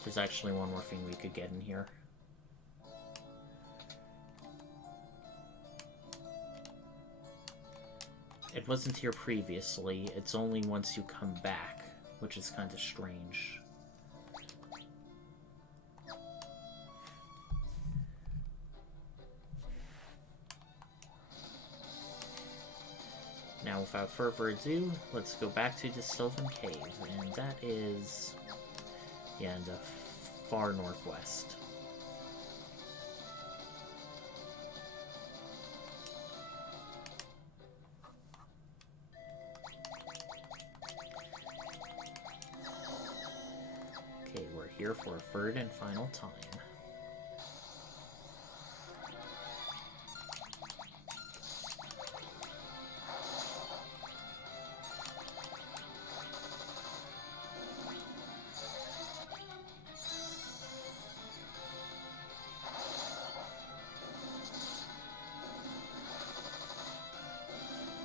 There's actually one more thing we could get in here. It wasn't here previously, it's only once you come back, which is kind of strange. Now, without further ado, let's go back to the Sylvan Cave, and that is, yeah, in the far northwest. Okay, we're here for a third and final time.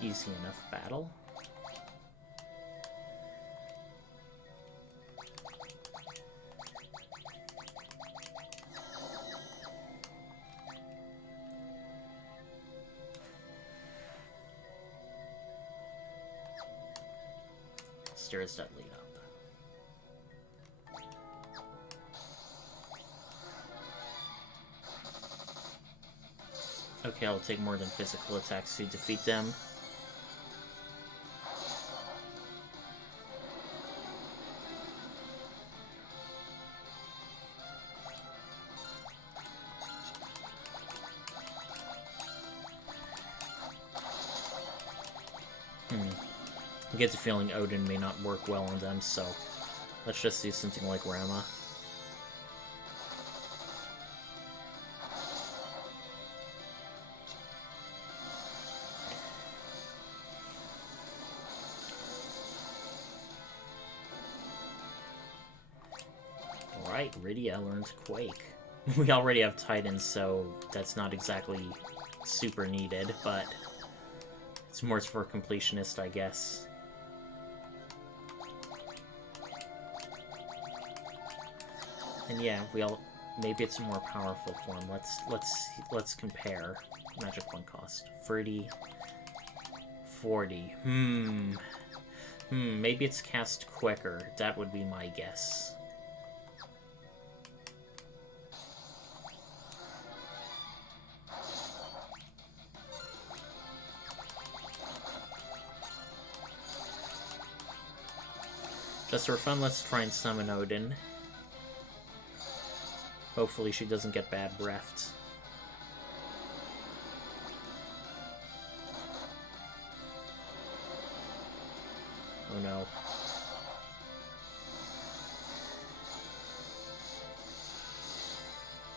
Easy enough battle. Stairs that lead up. Okay, I'll take more than physical attacks to defeat them. I get the feeling Odin may not work well on them, so let's just do something like Rama. Alright, Rydia learns Quake. We already have Titans, so that's not exactly super needed, but it's more for completionist, I guess. And yeah, maybe it's a more powerful form. Let's compare. Magic 1 cost 30, 40. Maybe it's cast quicker. That would be my guess. Just for fun, let's try and summon Odin. Hopefully she doesn't get bad breathed. Oh no.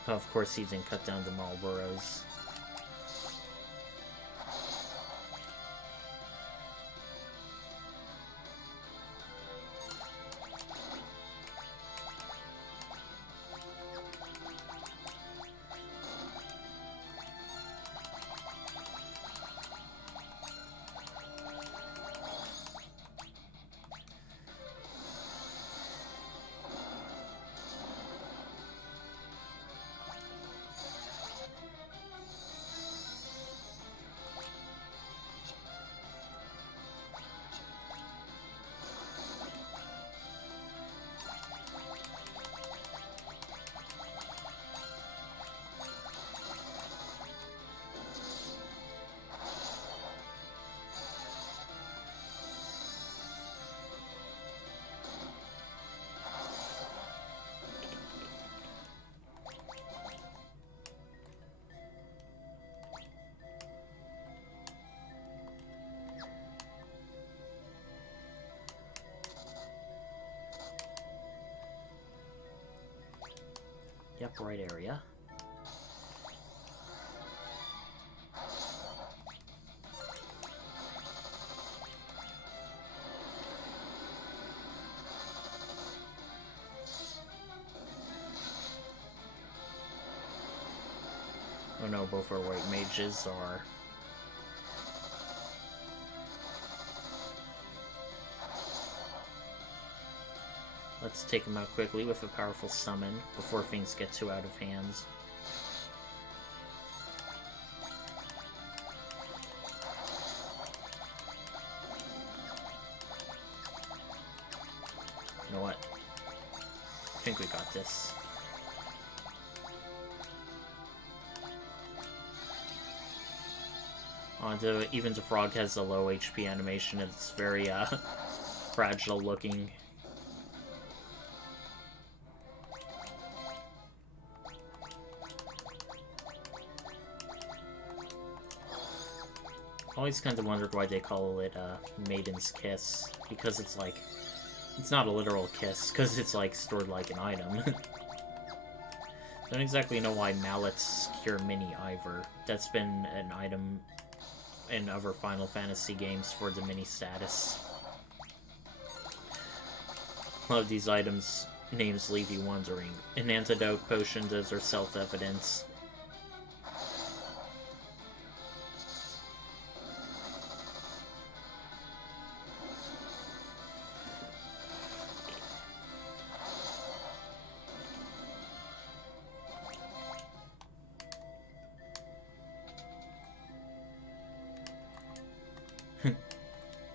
Oh, of course he didn't cut down the Marlboros. upright area. Oh no, both our white mages are... Let's take him out quickly with a powerful summon before things get too out of hands. You know what? I think we got this. Even the frog has a low HP animation. It's very fragile looking. Always kind of wondered why they call it Maiden's Kiss, because it's like, it's not a literal kiss, because it's like stored like an item. Don't exactly know why mallets cure mini either. That's been an item in other Final Fantasy games for the mini status. A lot of these items names leave you wondering. An antidote potion, those are self-evidence.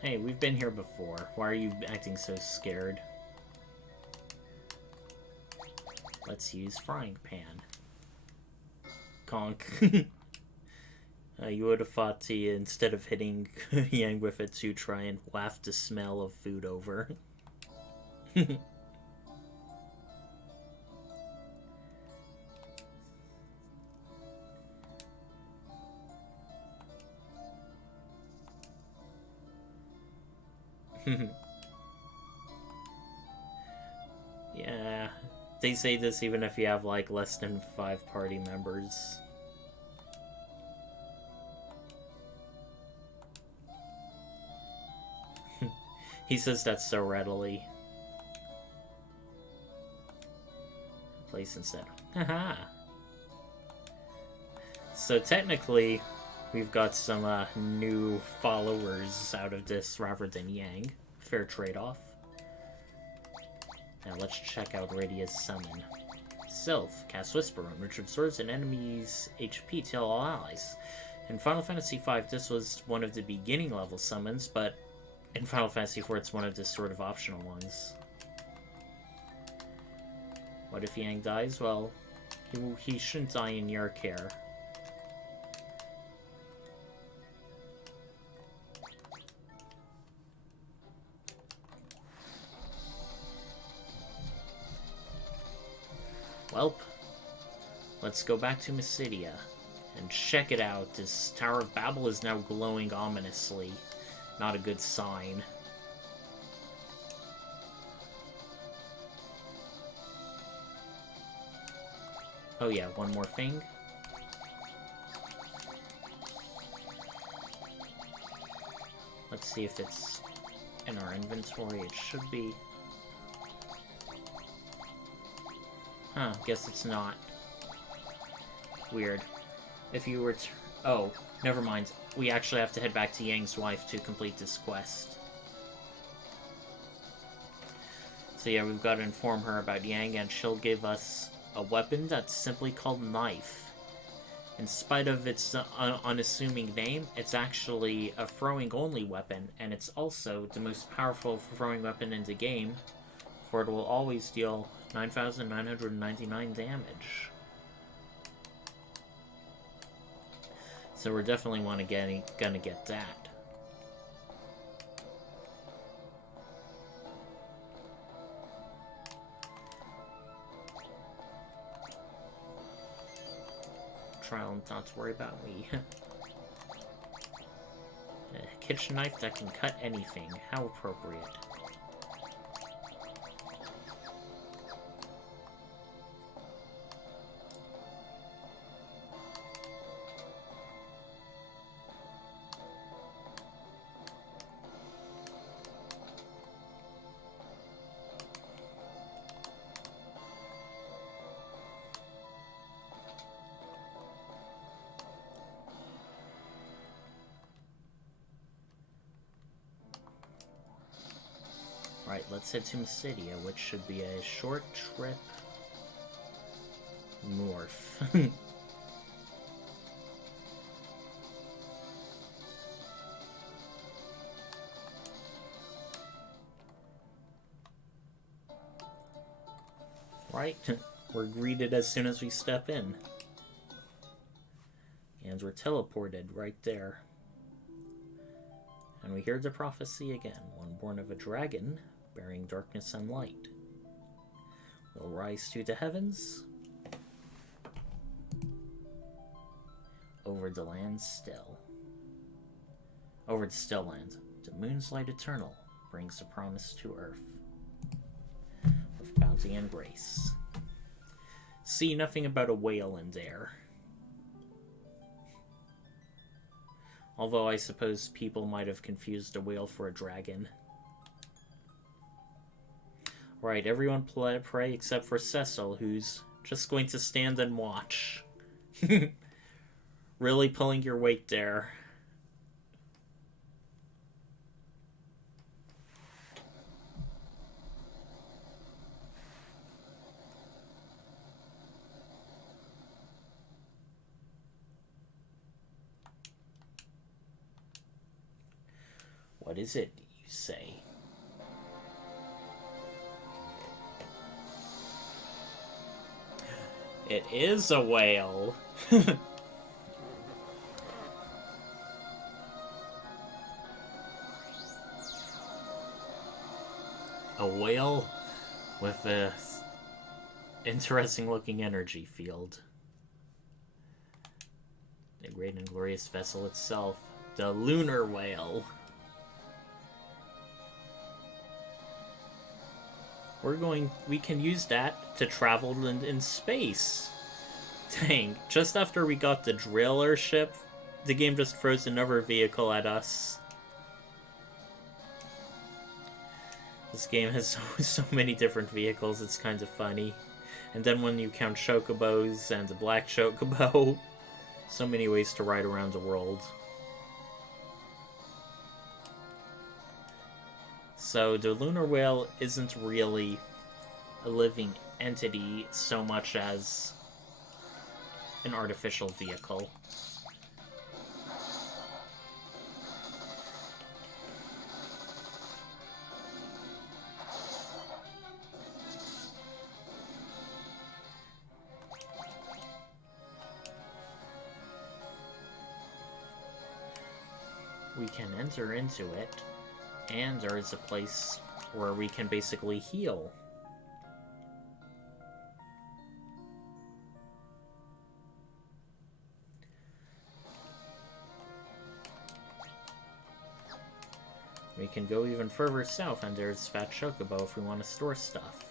Hey, we've been here before. Why are you acting so scared? Let's use frying pan. Conk. You would have thought to, instead of hitting Yang with it, to try and waft the smell of food over. Yeah, they say this even if you have like less than 5 party members. He says that so readily. Place instead. Haha. So technically, we've got some new followers out of this rather than Yang. Fair trade-off. Now let's check out Radia's summon. Sylph, cast Whisper, which absorbs an enemy's HP to all allies. In Final Fantasy V, this was one of the beginning level summons, but in Final Fantasy IV, it's one of the sort of optional ones. What if Yang dies? Well, he shouldn't die in your care. Welp, let's go back to Mysidia and check it out. This Tower of Babel is now glowing ominously. Not a good sign. Oh yeah, one more thing. Let's see if it's in our inventory. It should be. Huh, guess it's not. Weird. If you were to... Oh, never mind. We actually have to head back to Yang's wife to complete this quest. So yeah, we've got to inform her about Yang, and she'll give us a weapon that's simply called Knife. In spite of its unassuming name, it's actually a throwing-only weapon, and it's also the most powerful throwing weapon in the game, for it will always deal 9,999 damage. So we're definitely gonna get that. Trial not to worry about me. A kitchen knife that can cut anything. How appropriate. Right, let's head to Mysidia, which should be a short trip north. Right, we're greeted as soon as we step in. And we're teleported right there. And we hear the prophecy again. One born of a dragon, bearing darkness and light, will rise to the heavens, over the land still. Over the still land, the moon's light eternal brings the promise to earth, with bounty and grace. See nothing about a whale in there. Although I suppose people might have confused a whale for a dragon. Right, everyone pray except for Cecil, who's just going to stand and watch. Really pulling your weight there. What is it, you say? It is a whale. A whale with a interesting looking energy field. The great and glorious vessel itself, the Lunar Whale. We can use that to travel in space. Dang, just after we got the driller ship, the game just throws another vehicle at us. This game has so many different vehicles, it's kind of funny. And then when you count chocobos and the black chocobo, so many ways to ride around the world. So the Lunar Whale isn't really a living entity so much as an artificial vehicle. We can enter into it, and there is a place where we can basically heal. We can go even further south, and there's Fat Chocobo if we want to store stuff.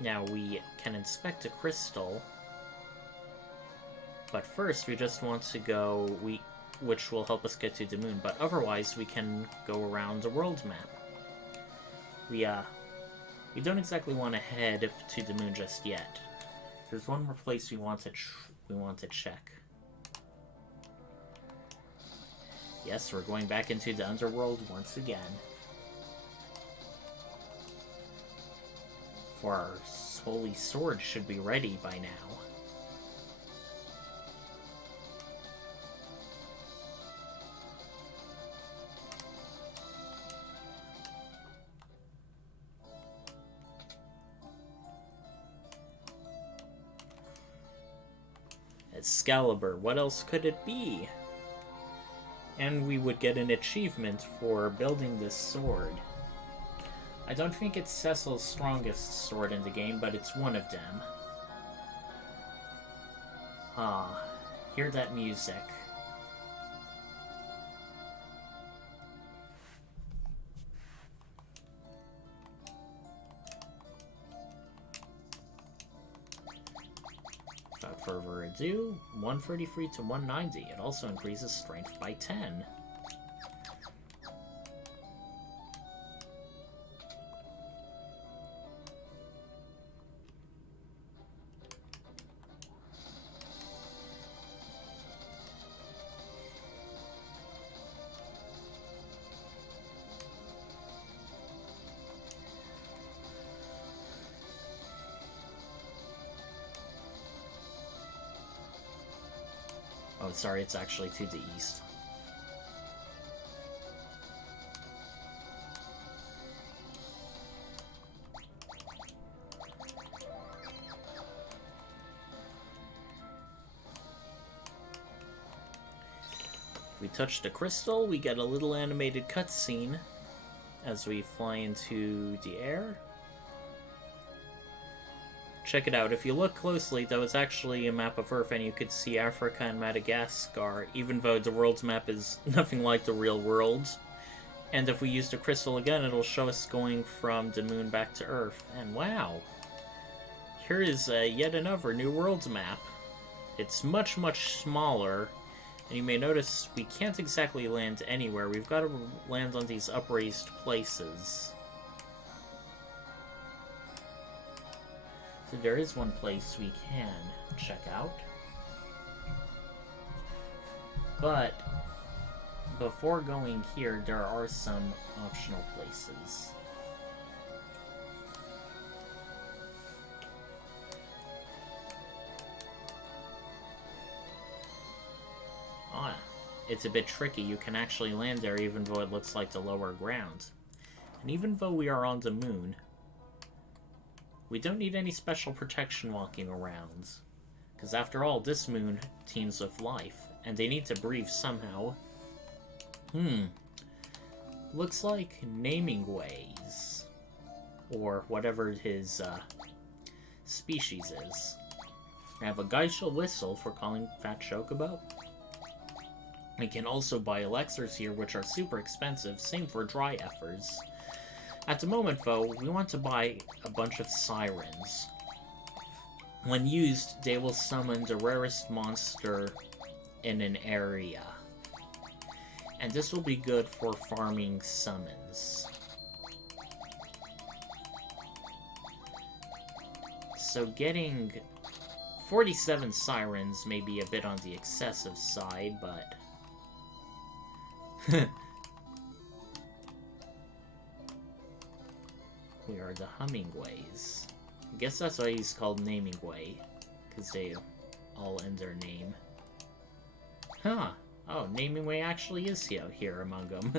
Now, we can inspect a crystal, but first we just want to go... which will help us get to the moon, but otherwise we can go around the world map. We don't exactly want to head to the moon just yet. There's one more place we want to check. Yes, we're going back into the underworld once again. For our holy sword should be ready by now. Excalibur, what else could it be? And we would get an achievement for building this sword. I don't think it's Cecil's strongest sword in the game, but it's one of them. Ah, hear that music. Without further ado, 133 to 190. It also increases strength by 10. sorry, it's actually to the east. We touch the crystal, we get a little animated cutscene as we fly into the air. Check it out. If you look closely, though, it's actually a map of Earth, and you could see Africa and Madagascar, even though the world's map is nothing like the real world. And if we use the crystal again, it'll show us going from the moon back to Earth. And wow! Here is yet another New Worlds map. It's much, much smaller. And you may notice we can't exactly land anywhere. We've got to land on these upraised places. So there is one place we can check out. But before going here, there are some optional places. It's a bit tricky. You can actually land there even though it looks like the lower ground. And even though we are on the moon, we don't need any special protection walking around. Because after all, this moon teems with life, and they need to breathe somehow. Looks like naming ways. Or whatever his species is. I have a Geishel whistle for calling Fat Chocobo. We can also buy elixirs here, which are super expensive, same for dry effers. At the moment, though, we want to buy a bunch of sirens. When used, they will summon the rarest monster in an area. And this will be good for farming summons. So getting 47 sirens may be a bit on the excessive side, but we are the Hummingways. I guess that's why he's called Naming Way, because they all end their name. Huh. Oh, Naming Way actually is here among them.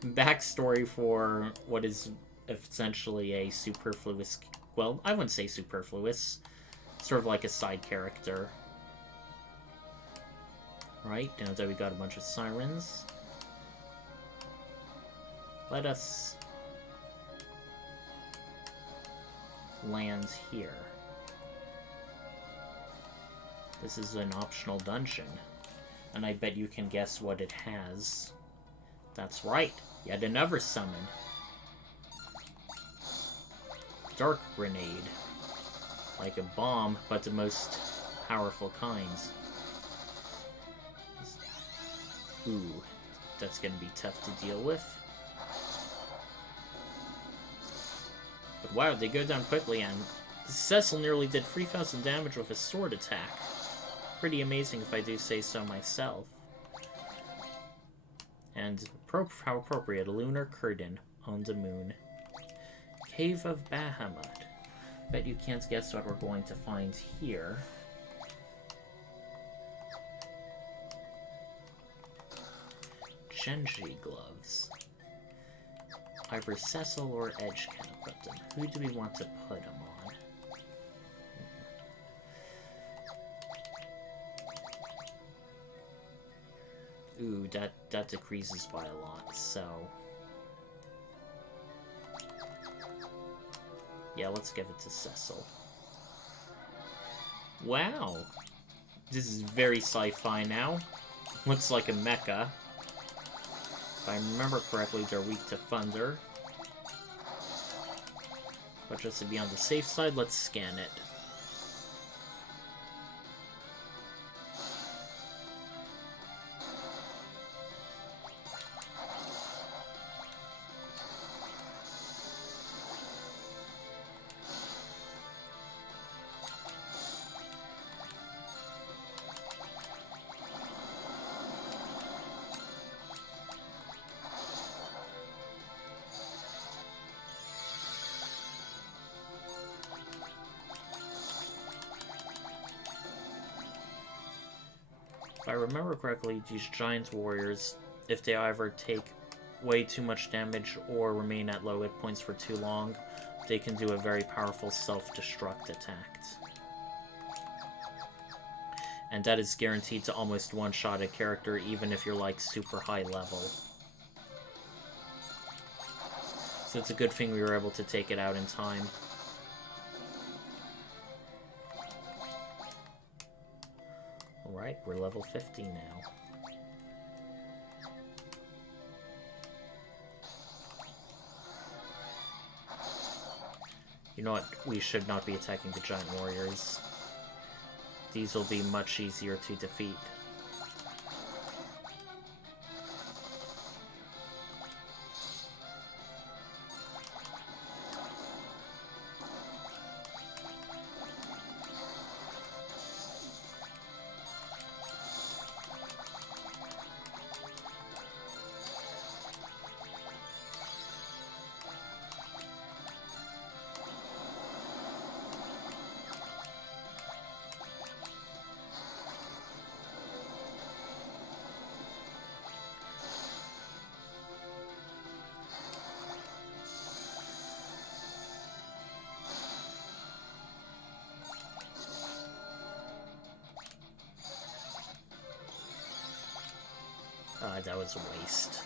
Backstory for what is essentially a superfluous... Well, I wouldn't say superfluous. Sort of like a side character. Right, now that we got a bunch of sirens, let us land here. This is an optional dungeon, and I bet you can guess what it has. That's right, yet another summon. Dark Grenade. Like a bomb, but the most powerful kinds. Ooh, that's gonna be tough to deal with. But wow, they go down quickly, and Cecil nearly did 3,000 damage with a sword attack. Pretty amazing if I do say so myself. And how appropriate, a lunar curtain on the moon. Cave of Bahamut. Bet you can't guess what we're going to find here. Genji gloves. Either Cecil or Edge can equip them. Who do we want to put them on? Ooh, that decreases by a lot, so... Yeah, let's give it to Cecil. Wow! This is very sci-fi now. Looks like a mecha. If I remember correctly, they're weak to thunder. But just to be on the safe side, let's scan it. If I remember correctly, these giant warriors, if they either take way too much damage or remain at low hit points for too long, they can do a very powerful self-destruct attack. And that is guaranteed to almost one-shot a character, even if you're like super high level. So it's a good thing we were able to take it out in time. Alright, we're level 50 now. You know what? We should not be attacking the giant warriors. These will be much easier to defeat. That was a waste.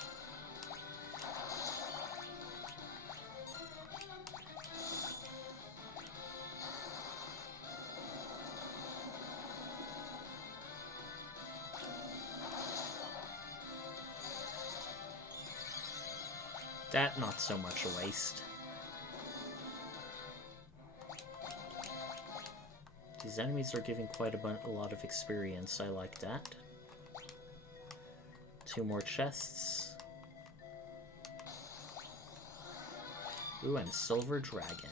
That, not so much a waste. These enemies are giving quite a lot of experience. I like that. 2 more chests. Ooh, and a silver dragon.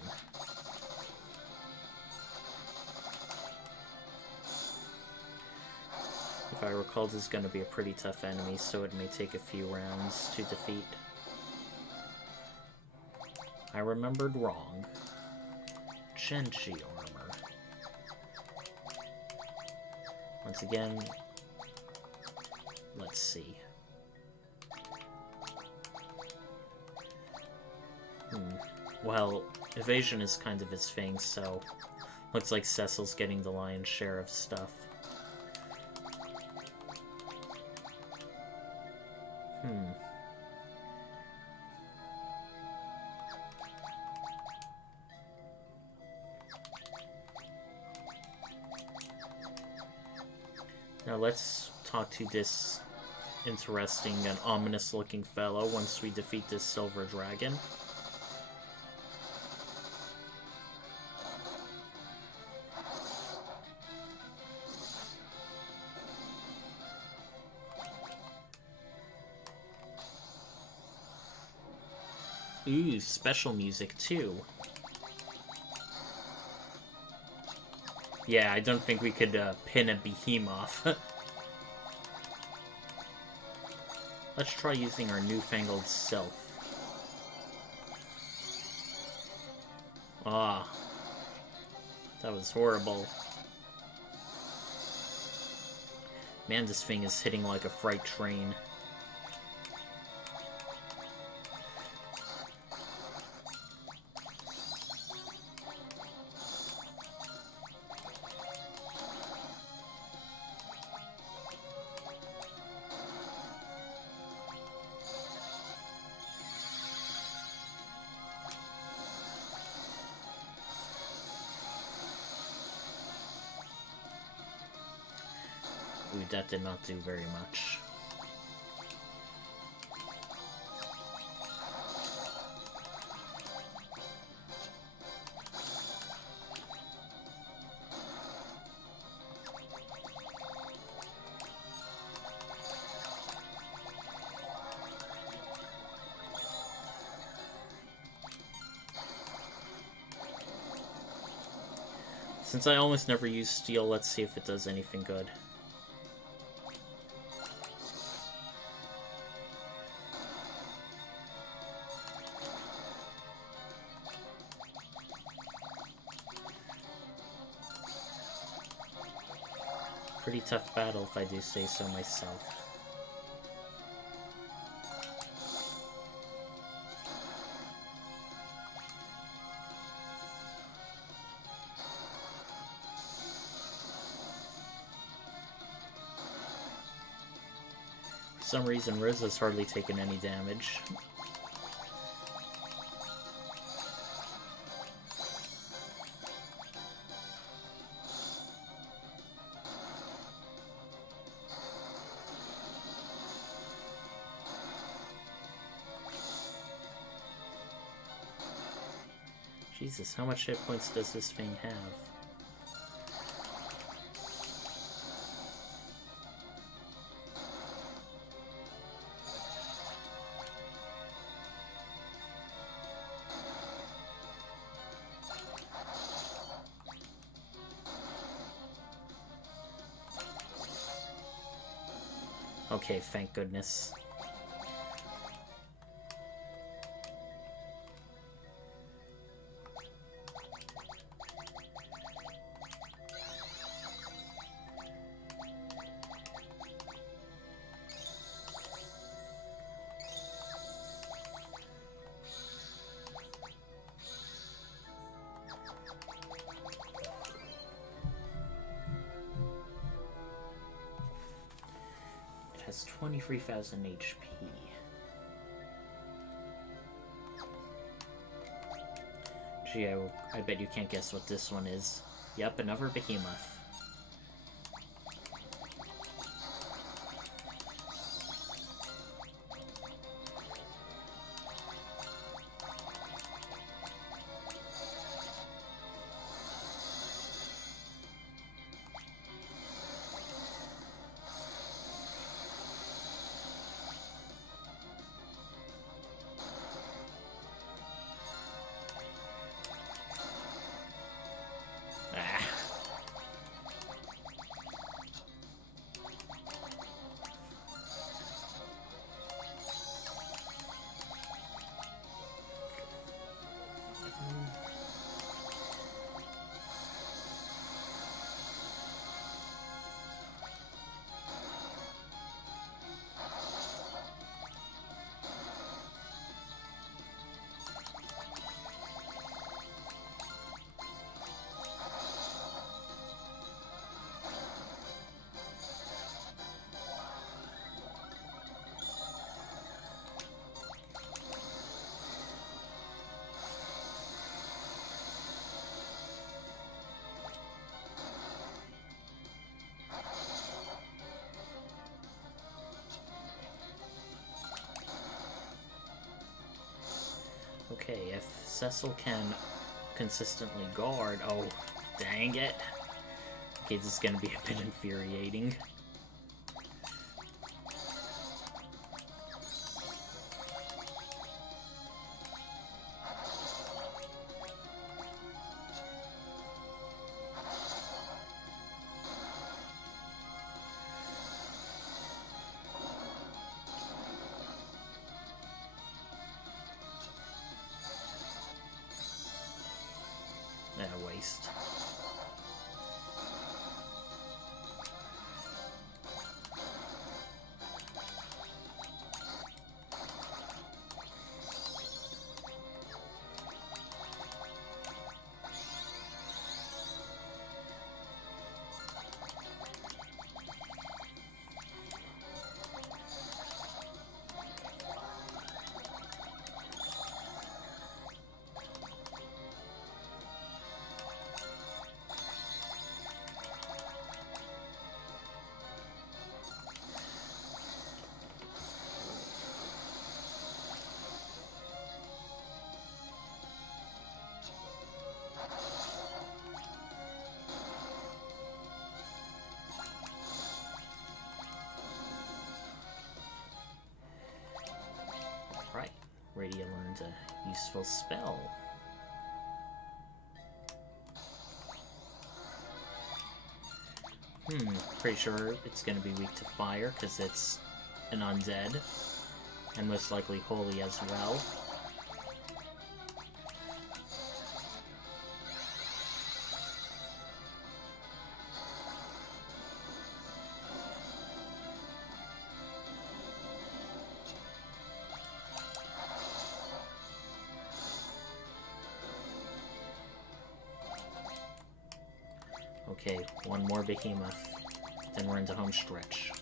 If I recall, this is going to be a pretty tough enemy, so it may take a few rounds to defeat. I remembered wrong. Genji armor. Once again, let's see. Well, evasion is kind of his thing, so looks like Cecil's getting the lion's share of stuff. Now let's talk to this interesting and ominous-looking fellow once we defeat this silver dragon. Ooh, special music too. Yeah, I don't think we could pin a behemoth. Let's try using our newfangled self. Ah. That was horrible. Man, this thing is hitting like a freight train. Ooh, that did not do very much. Since I almost never use steel, let's see if it does anything good. Pretty tough battle, if I do say so myself. For some reason, Rosa's hardly taken any damage. Jesus, how much hit points does this thing have? Okay, thank goodness. Has 23,000 HP. Gee, I bet you can't guess what this one is. Yep, another behemoth. Okay, if Cecil can consistently guard... Oh, dang it. Okay, this is gonna be a bit infuriating. Waste. Right, Radia learns a useful spell. Pretty sure it's gonna be weak to fire, because it's an undead, and most likely holy as well. Okay, one more behemoth. Then we're into home stretch.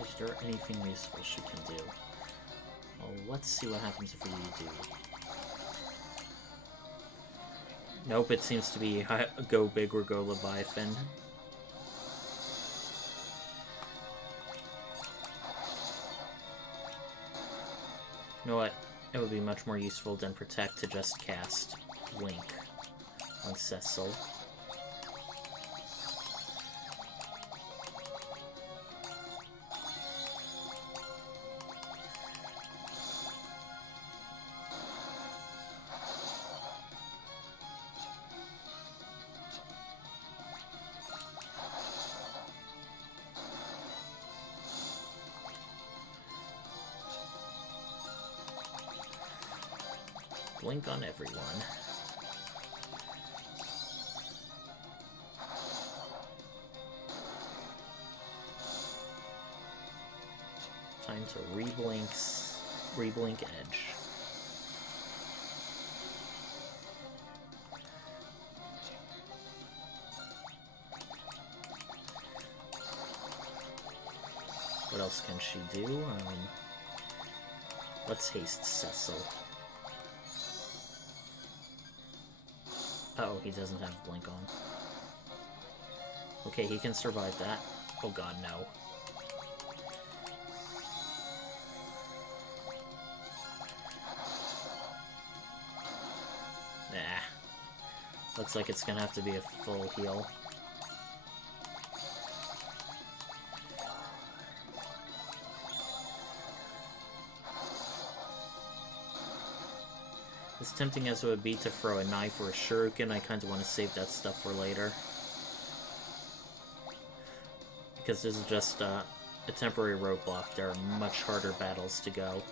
Is there anything useful she can do? Well, let's see what happens if we do. Nope, it seems to be go big or go Leviathan. You know what? It would be much more useful than Protect to just cast Blink on Cecil. Blink on everyone. Time to reblink edge. What else can she do? Let's haste Cecil. Oh, he doesn't have Blink on. Okay, he can survive that. Oh god, no. Nah. Looks like it's gonna have to be a full heal. As tempting as it would be to throw a knife or a shuriken, I kind of want to save that stuff for later. Because this is just a temporary roadblock. There are much harder battles to go.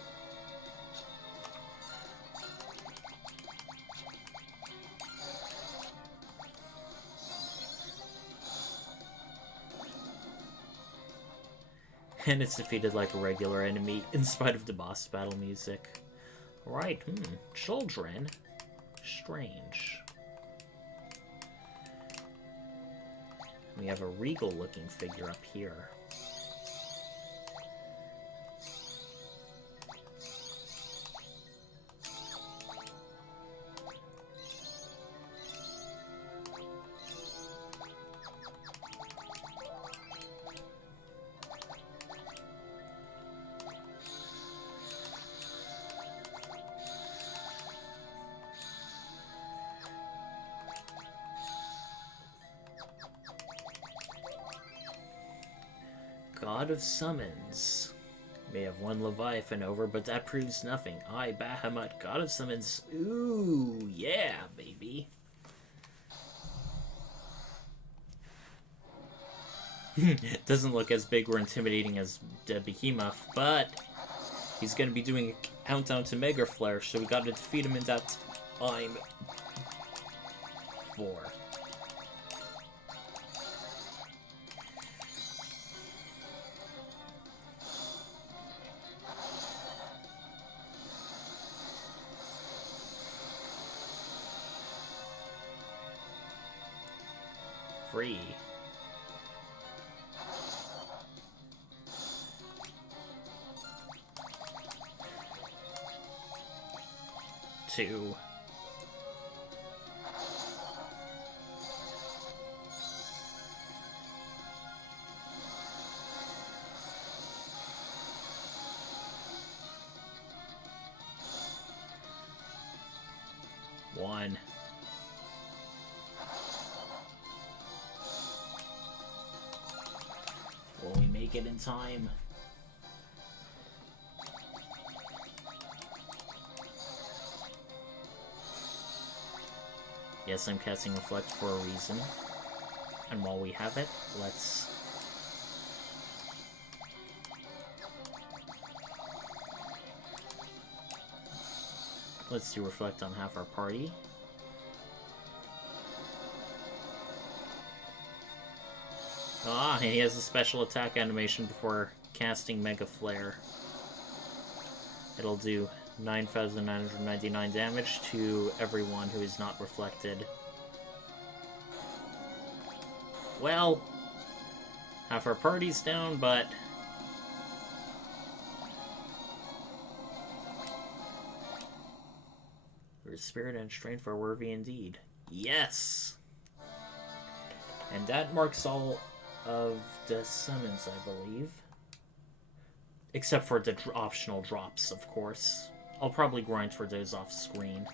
And it's defeated like a regular enemy, in spite of the boss battle music. Right, children. Strange. We have a regal-looking figure up here. God of Summons. May have one Leviathan over, but that proves nothing. I, Bahamut, God of Summons. Ooh, yeah, baby. Doesn't look as big or intimidating as the Behemoth, but he's going to be doing a countdown to Mega Flare, so we got to defeat him in that time. 4. 3. 2. 1. Will we make it in time? Yes, I'm casting Reflect for a reason. And while we have it, let's do Reflect on half our party. Ah, and he has a special attack animation before casting Mega Flare. It'll do 9,999 damage to everyone who is not reflected. Well, half our party's down, but... Your spirit and strength are worthy indeed. Yes! And that marks all of the summons, I believe. Except for the optional drops, of course. I'll probably grind for those off screen.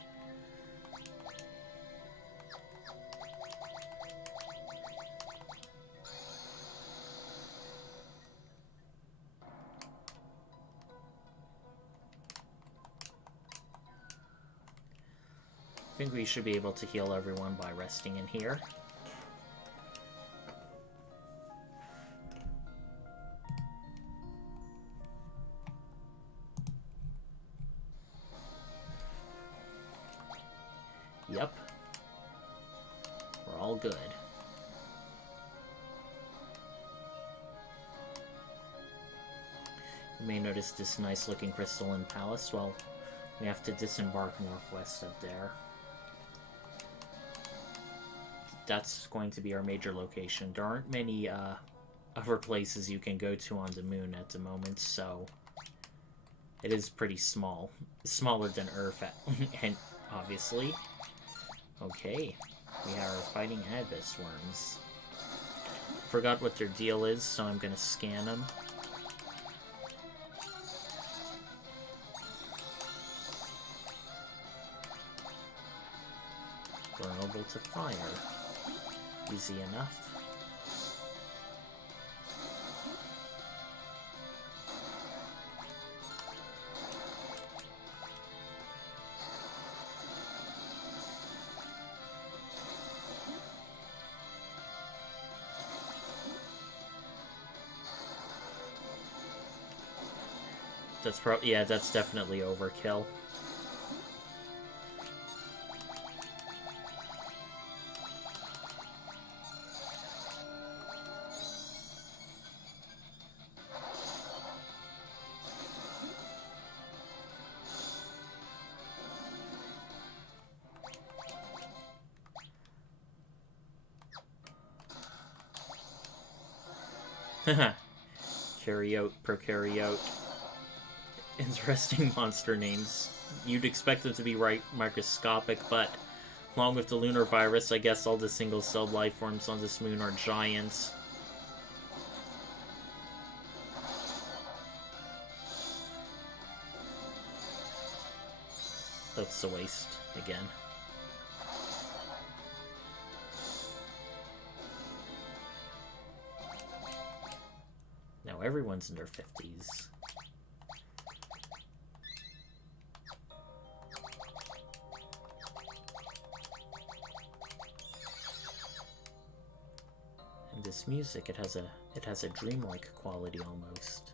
I think we should be able to heal everyone by resting in here. Yep. We're all good. You may notice this nice looking crystalline palace. Well, we have to disembark northwest of there. That's going to be our major location. There aren't many other places you can go to on the moon at the moment, so it is pretty small. Smaller than Earth, and obviously. Okay, we are fighting abyss worms. Forgot what their deal is, so I'm gonna scan them. Vulnerable to fire. Easy enough. That's yeah, that's definitely overkill. Carryote, prokaryote. Interesting monster names. You'd expect them to be microscopic, but along with the lunar virus, I guess all the single-celled life forms on this moon are giants. That's a waste, again. Now everyone's in their 50s. And this music, it has a dreamlike quality almost.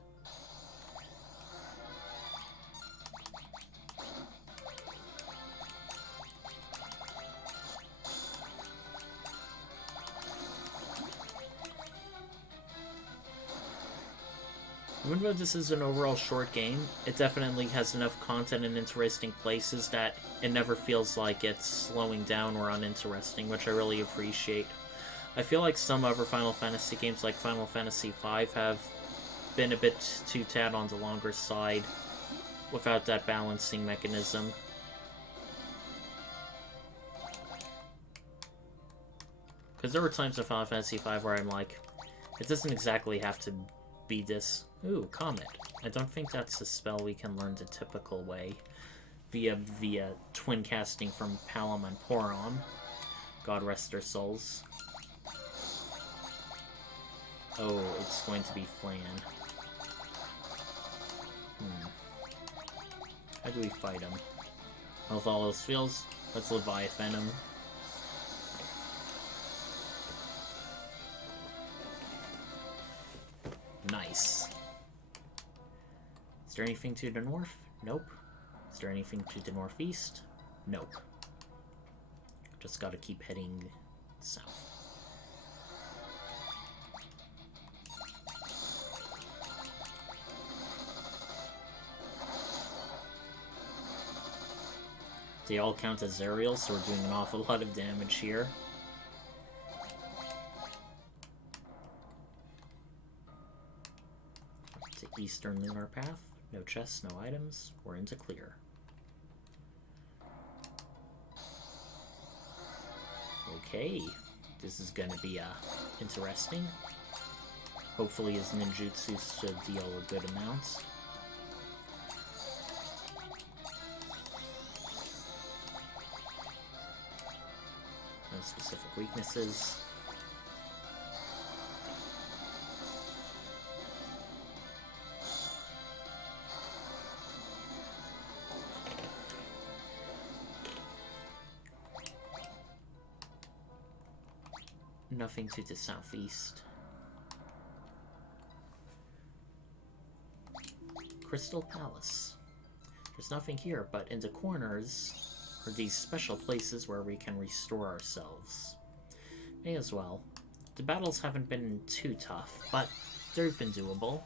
Even though this is an overall short game, it definitely has enough content and interesting places that it never feels like it's slowing down or uninteresting, which I really appreciate. I feel like some other Final Fantasy games, like Final Fantasy V, have been a bit too tad on the longer side without that balancing mechanism. Because there were times in Final Fantasy V where I'm like, it doesn't exactly have to be this. Ooh, Comet. I don't think that's a spell we can learn the typical way via twin casting from Palom and Porom. God rest their souls. Oh, it's going to be Flan. How do we fight him? Well, with all those feels, let's Leviathan him. Nice. Is there anything to the north? Nope. Is there anything to the northeast? Nope. Just gotta keep heading south. They all count as aerials, so we're doing an awful lot of damage here. To Eastern Lunar Path. No chests, no items. We're into clear. Okay. This is gonna be interesting. Hopefully his ninjutsu should deal a good amount. No specific weaknesses. Nothing to the southeast. Crystal Palace. There's nothing here, but in the corners are these special places where we can restore ourselves. May as well. The battles haven't been too tough, but they've been doable.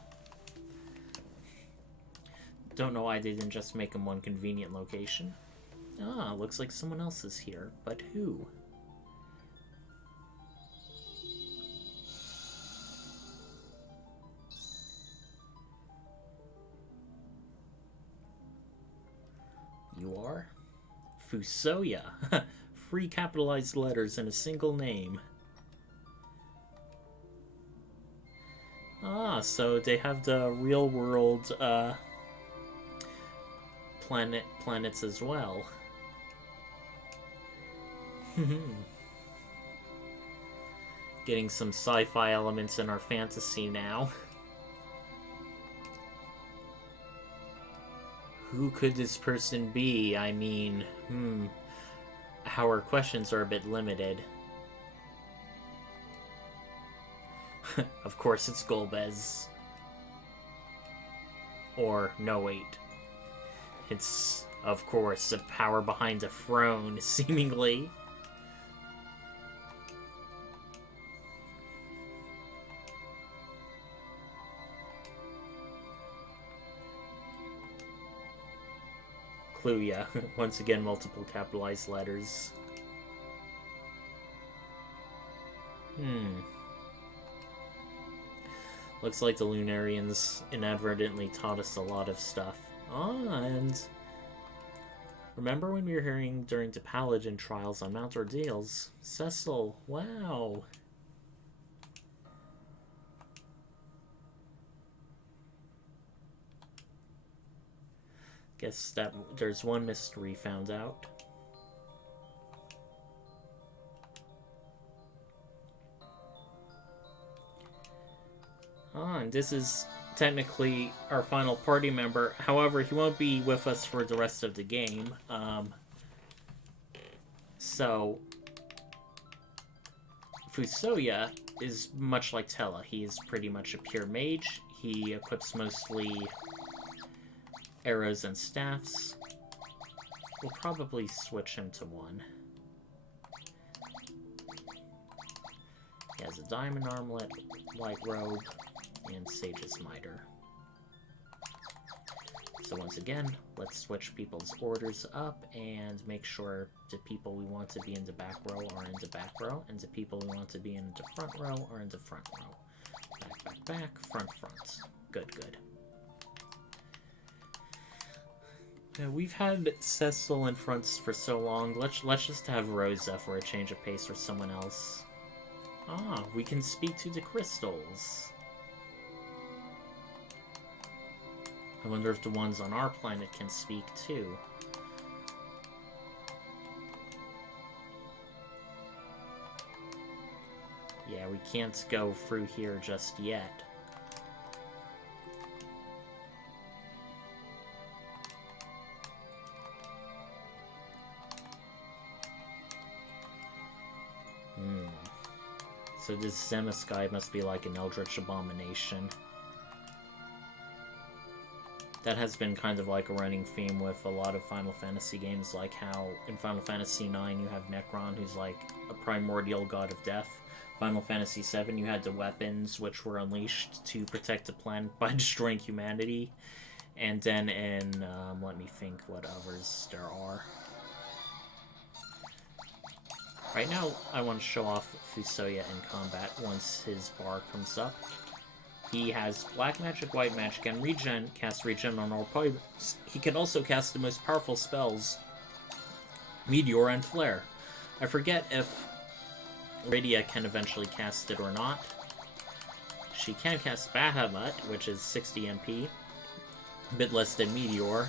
Don't know why they didn't just make them one convenient location. Ah, looks like someone else is here, but who? You are? Fusoya. 3 capitalized letters in a single name. Ah, so they have the real world planets as well. Getting some sci-fi elements in our fantasy now. Who could this person be? I mean, our questions are a bit limited. Of course it's Golbez. Or, no wait. It's, of course, the power behind a throne, seemingly. Clue, yeah. Once again, multiple capitalized letters. Looks like the Lunarians inadvertently taught us a lot of stuff. Ah, and remember when we were hearing during the Paladin trials on Mount Ordeals? Cecil, wow. Guess that there's one mystery found out. Ah, and this is technically our final party member. However, he won't be with us for the rest of the game. So, Fusoya is much like Tella. He is pretty much a pure mage. He equips mostly arrows and staffs. We'll probably switch him to one. He has a diamond armlet, white robe, and Sage's Mitre. So once again, let's switch people's orders up and make sure the people we want to be in the back row are in the back row, and the people we want to be in the front row are in the front row. Back, back, back, front, front. Good, good. Yeah, we've had Cecil in fronts for so long. Let's just have Rosa for a change of pace or someone else. Ah, we can speak to the crystals. I wonder if the ones on our planet can speak too. Yeah, we can't go through here just yet. So this Zemisky must be like an eldritch abomination. That has been kind of like a running theme with a lot of Final Fantasy games, like how in Final Fantasy IX you have Necron, who's like a primordial god of death. Final Fantasy VII you had the weapons, which were unleashed to protect the planet by destroying humanity. And then in, let me think what others there are. Right now, I want to show off Fusoya in combat once his bar comes up. He has Black Magic, White Magic, and Regen, cast Regen on all opponents. He can also cast the most powerful spells, Meteor and Flare. I forget if Radia can eventually cast it or not. She can cast Bahamut, which is 60 MP, a bit less than Meteor.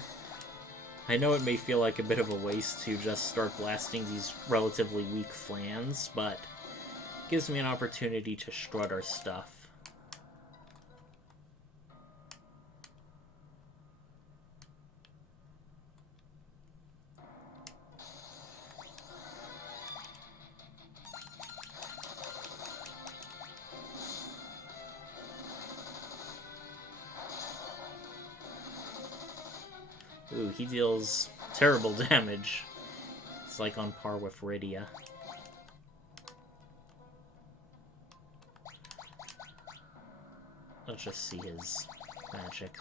I know it may feel like a bit of a waste to just start blasting these relatively weak flans, but it gives me an opportunity to strut our stuff. Ooh, he deals terrible damage. It's like on par with Rydia. Let's just see his magic.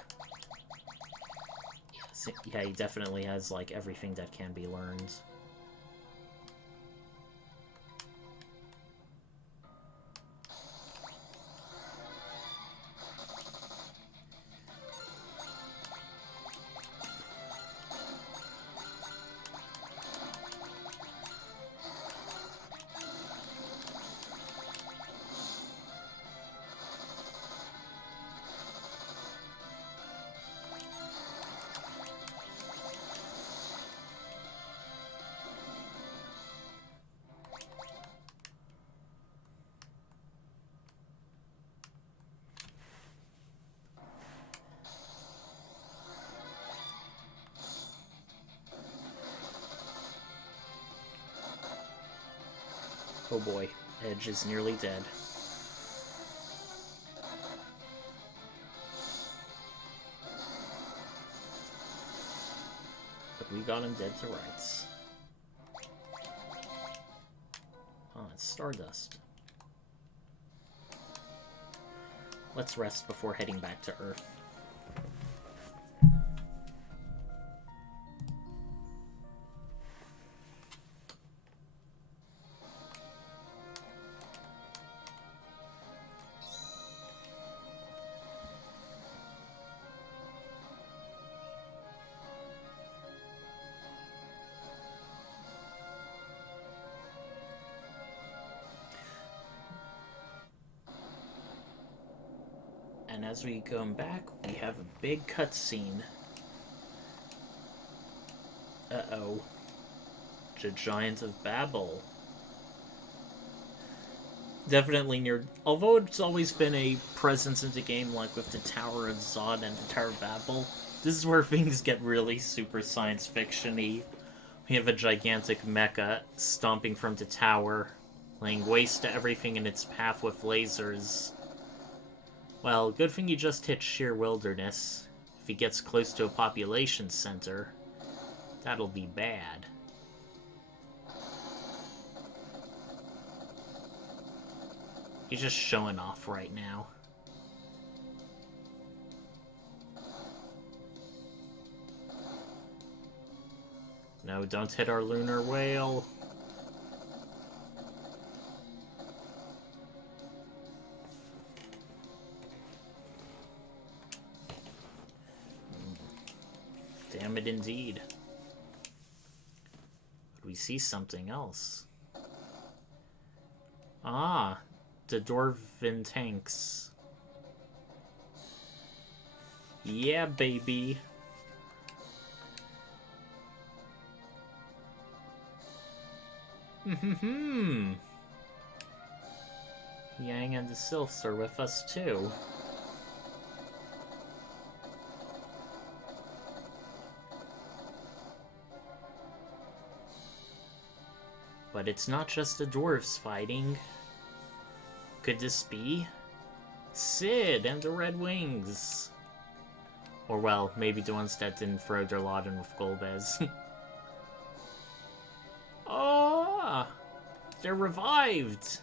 Yeah, he definitely has, like, everything that can be learned. Oh boy, Edge is nearly dead. But we got him dead to rights. Oh, it's Stardust. Let's rest before heading back to Earth. And as we come back, we have a big cutscene. Uh-oh. The Giant of Babil. Definitely near... Although it's always been a presence in the game, like with the Tower of Zod and the Tower of Babel, this is where things get really super science fiction-y. We have a gigantic mecha stomping from the tower, laying waste to everything in its path with lasers. Well, good thing you just hit sheer wilderness. If he gets close to a population center, that'll be bad. He's just showing off right now. No, don't hit our Lunar Whale. Damn it indeed. But we see something else. Ah, the dwarven tanks. Yeah, baby. Yang and the Sylphs are with us too. But it's not just the dwarves fighting. Could this be Sid and the Red Wings? Or, well, maybe the ones that didn't throw their lot in with Golbez. Oh, they're revived!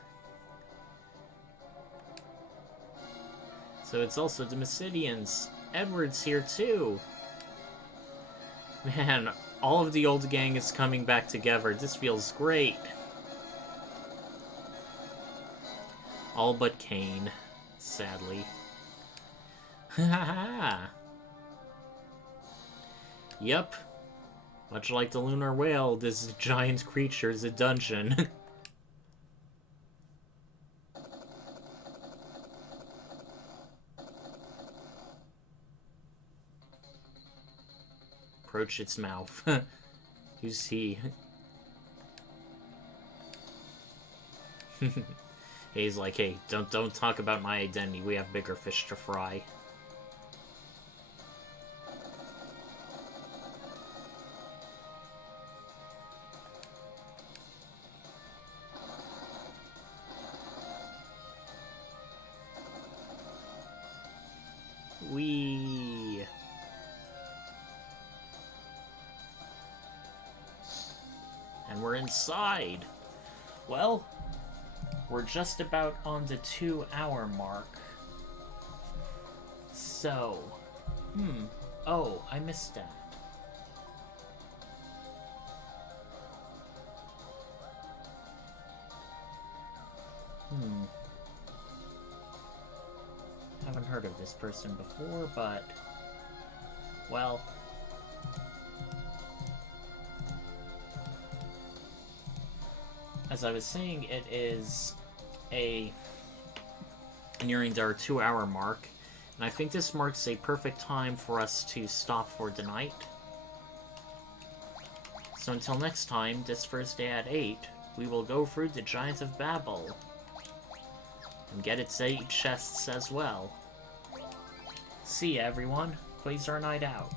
So it's also the Mysidians. Edward's here too. Man, all of the old gang is coming back together. This feels great. All but Kane, sadly. Ha ha ha! Yep. Much like the Lunar Whale, this giant creature is a dungeon. Approach its mouth. Who's he? He's like, hey, don't talk about my identity. We have bigger fish to fry. Wee. And we're inside. Well, we're just about on the 2-hour mark. So, oh, I missed that. Haven't heard of this person before, but, well, as I was saying, it is nearing our 2-hour mark, and I think this marks a perfect time for us to stop for the night. So until next time, this first day at 8, we will go through the Giant of Babil, and get its 8 chests as well. See ya, everyone. Please our night out.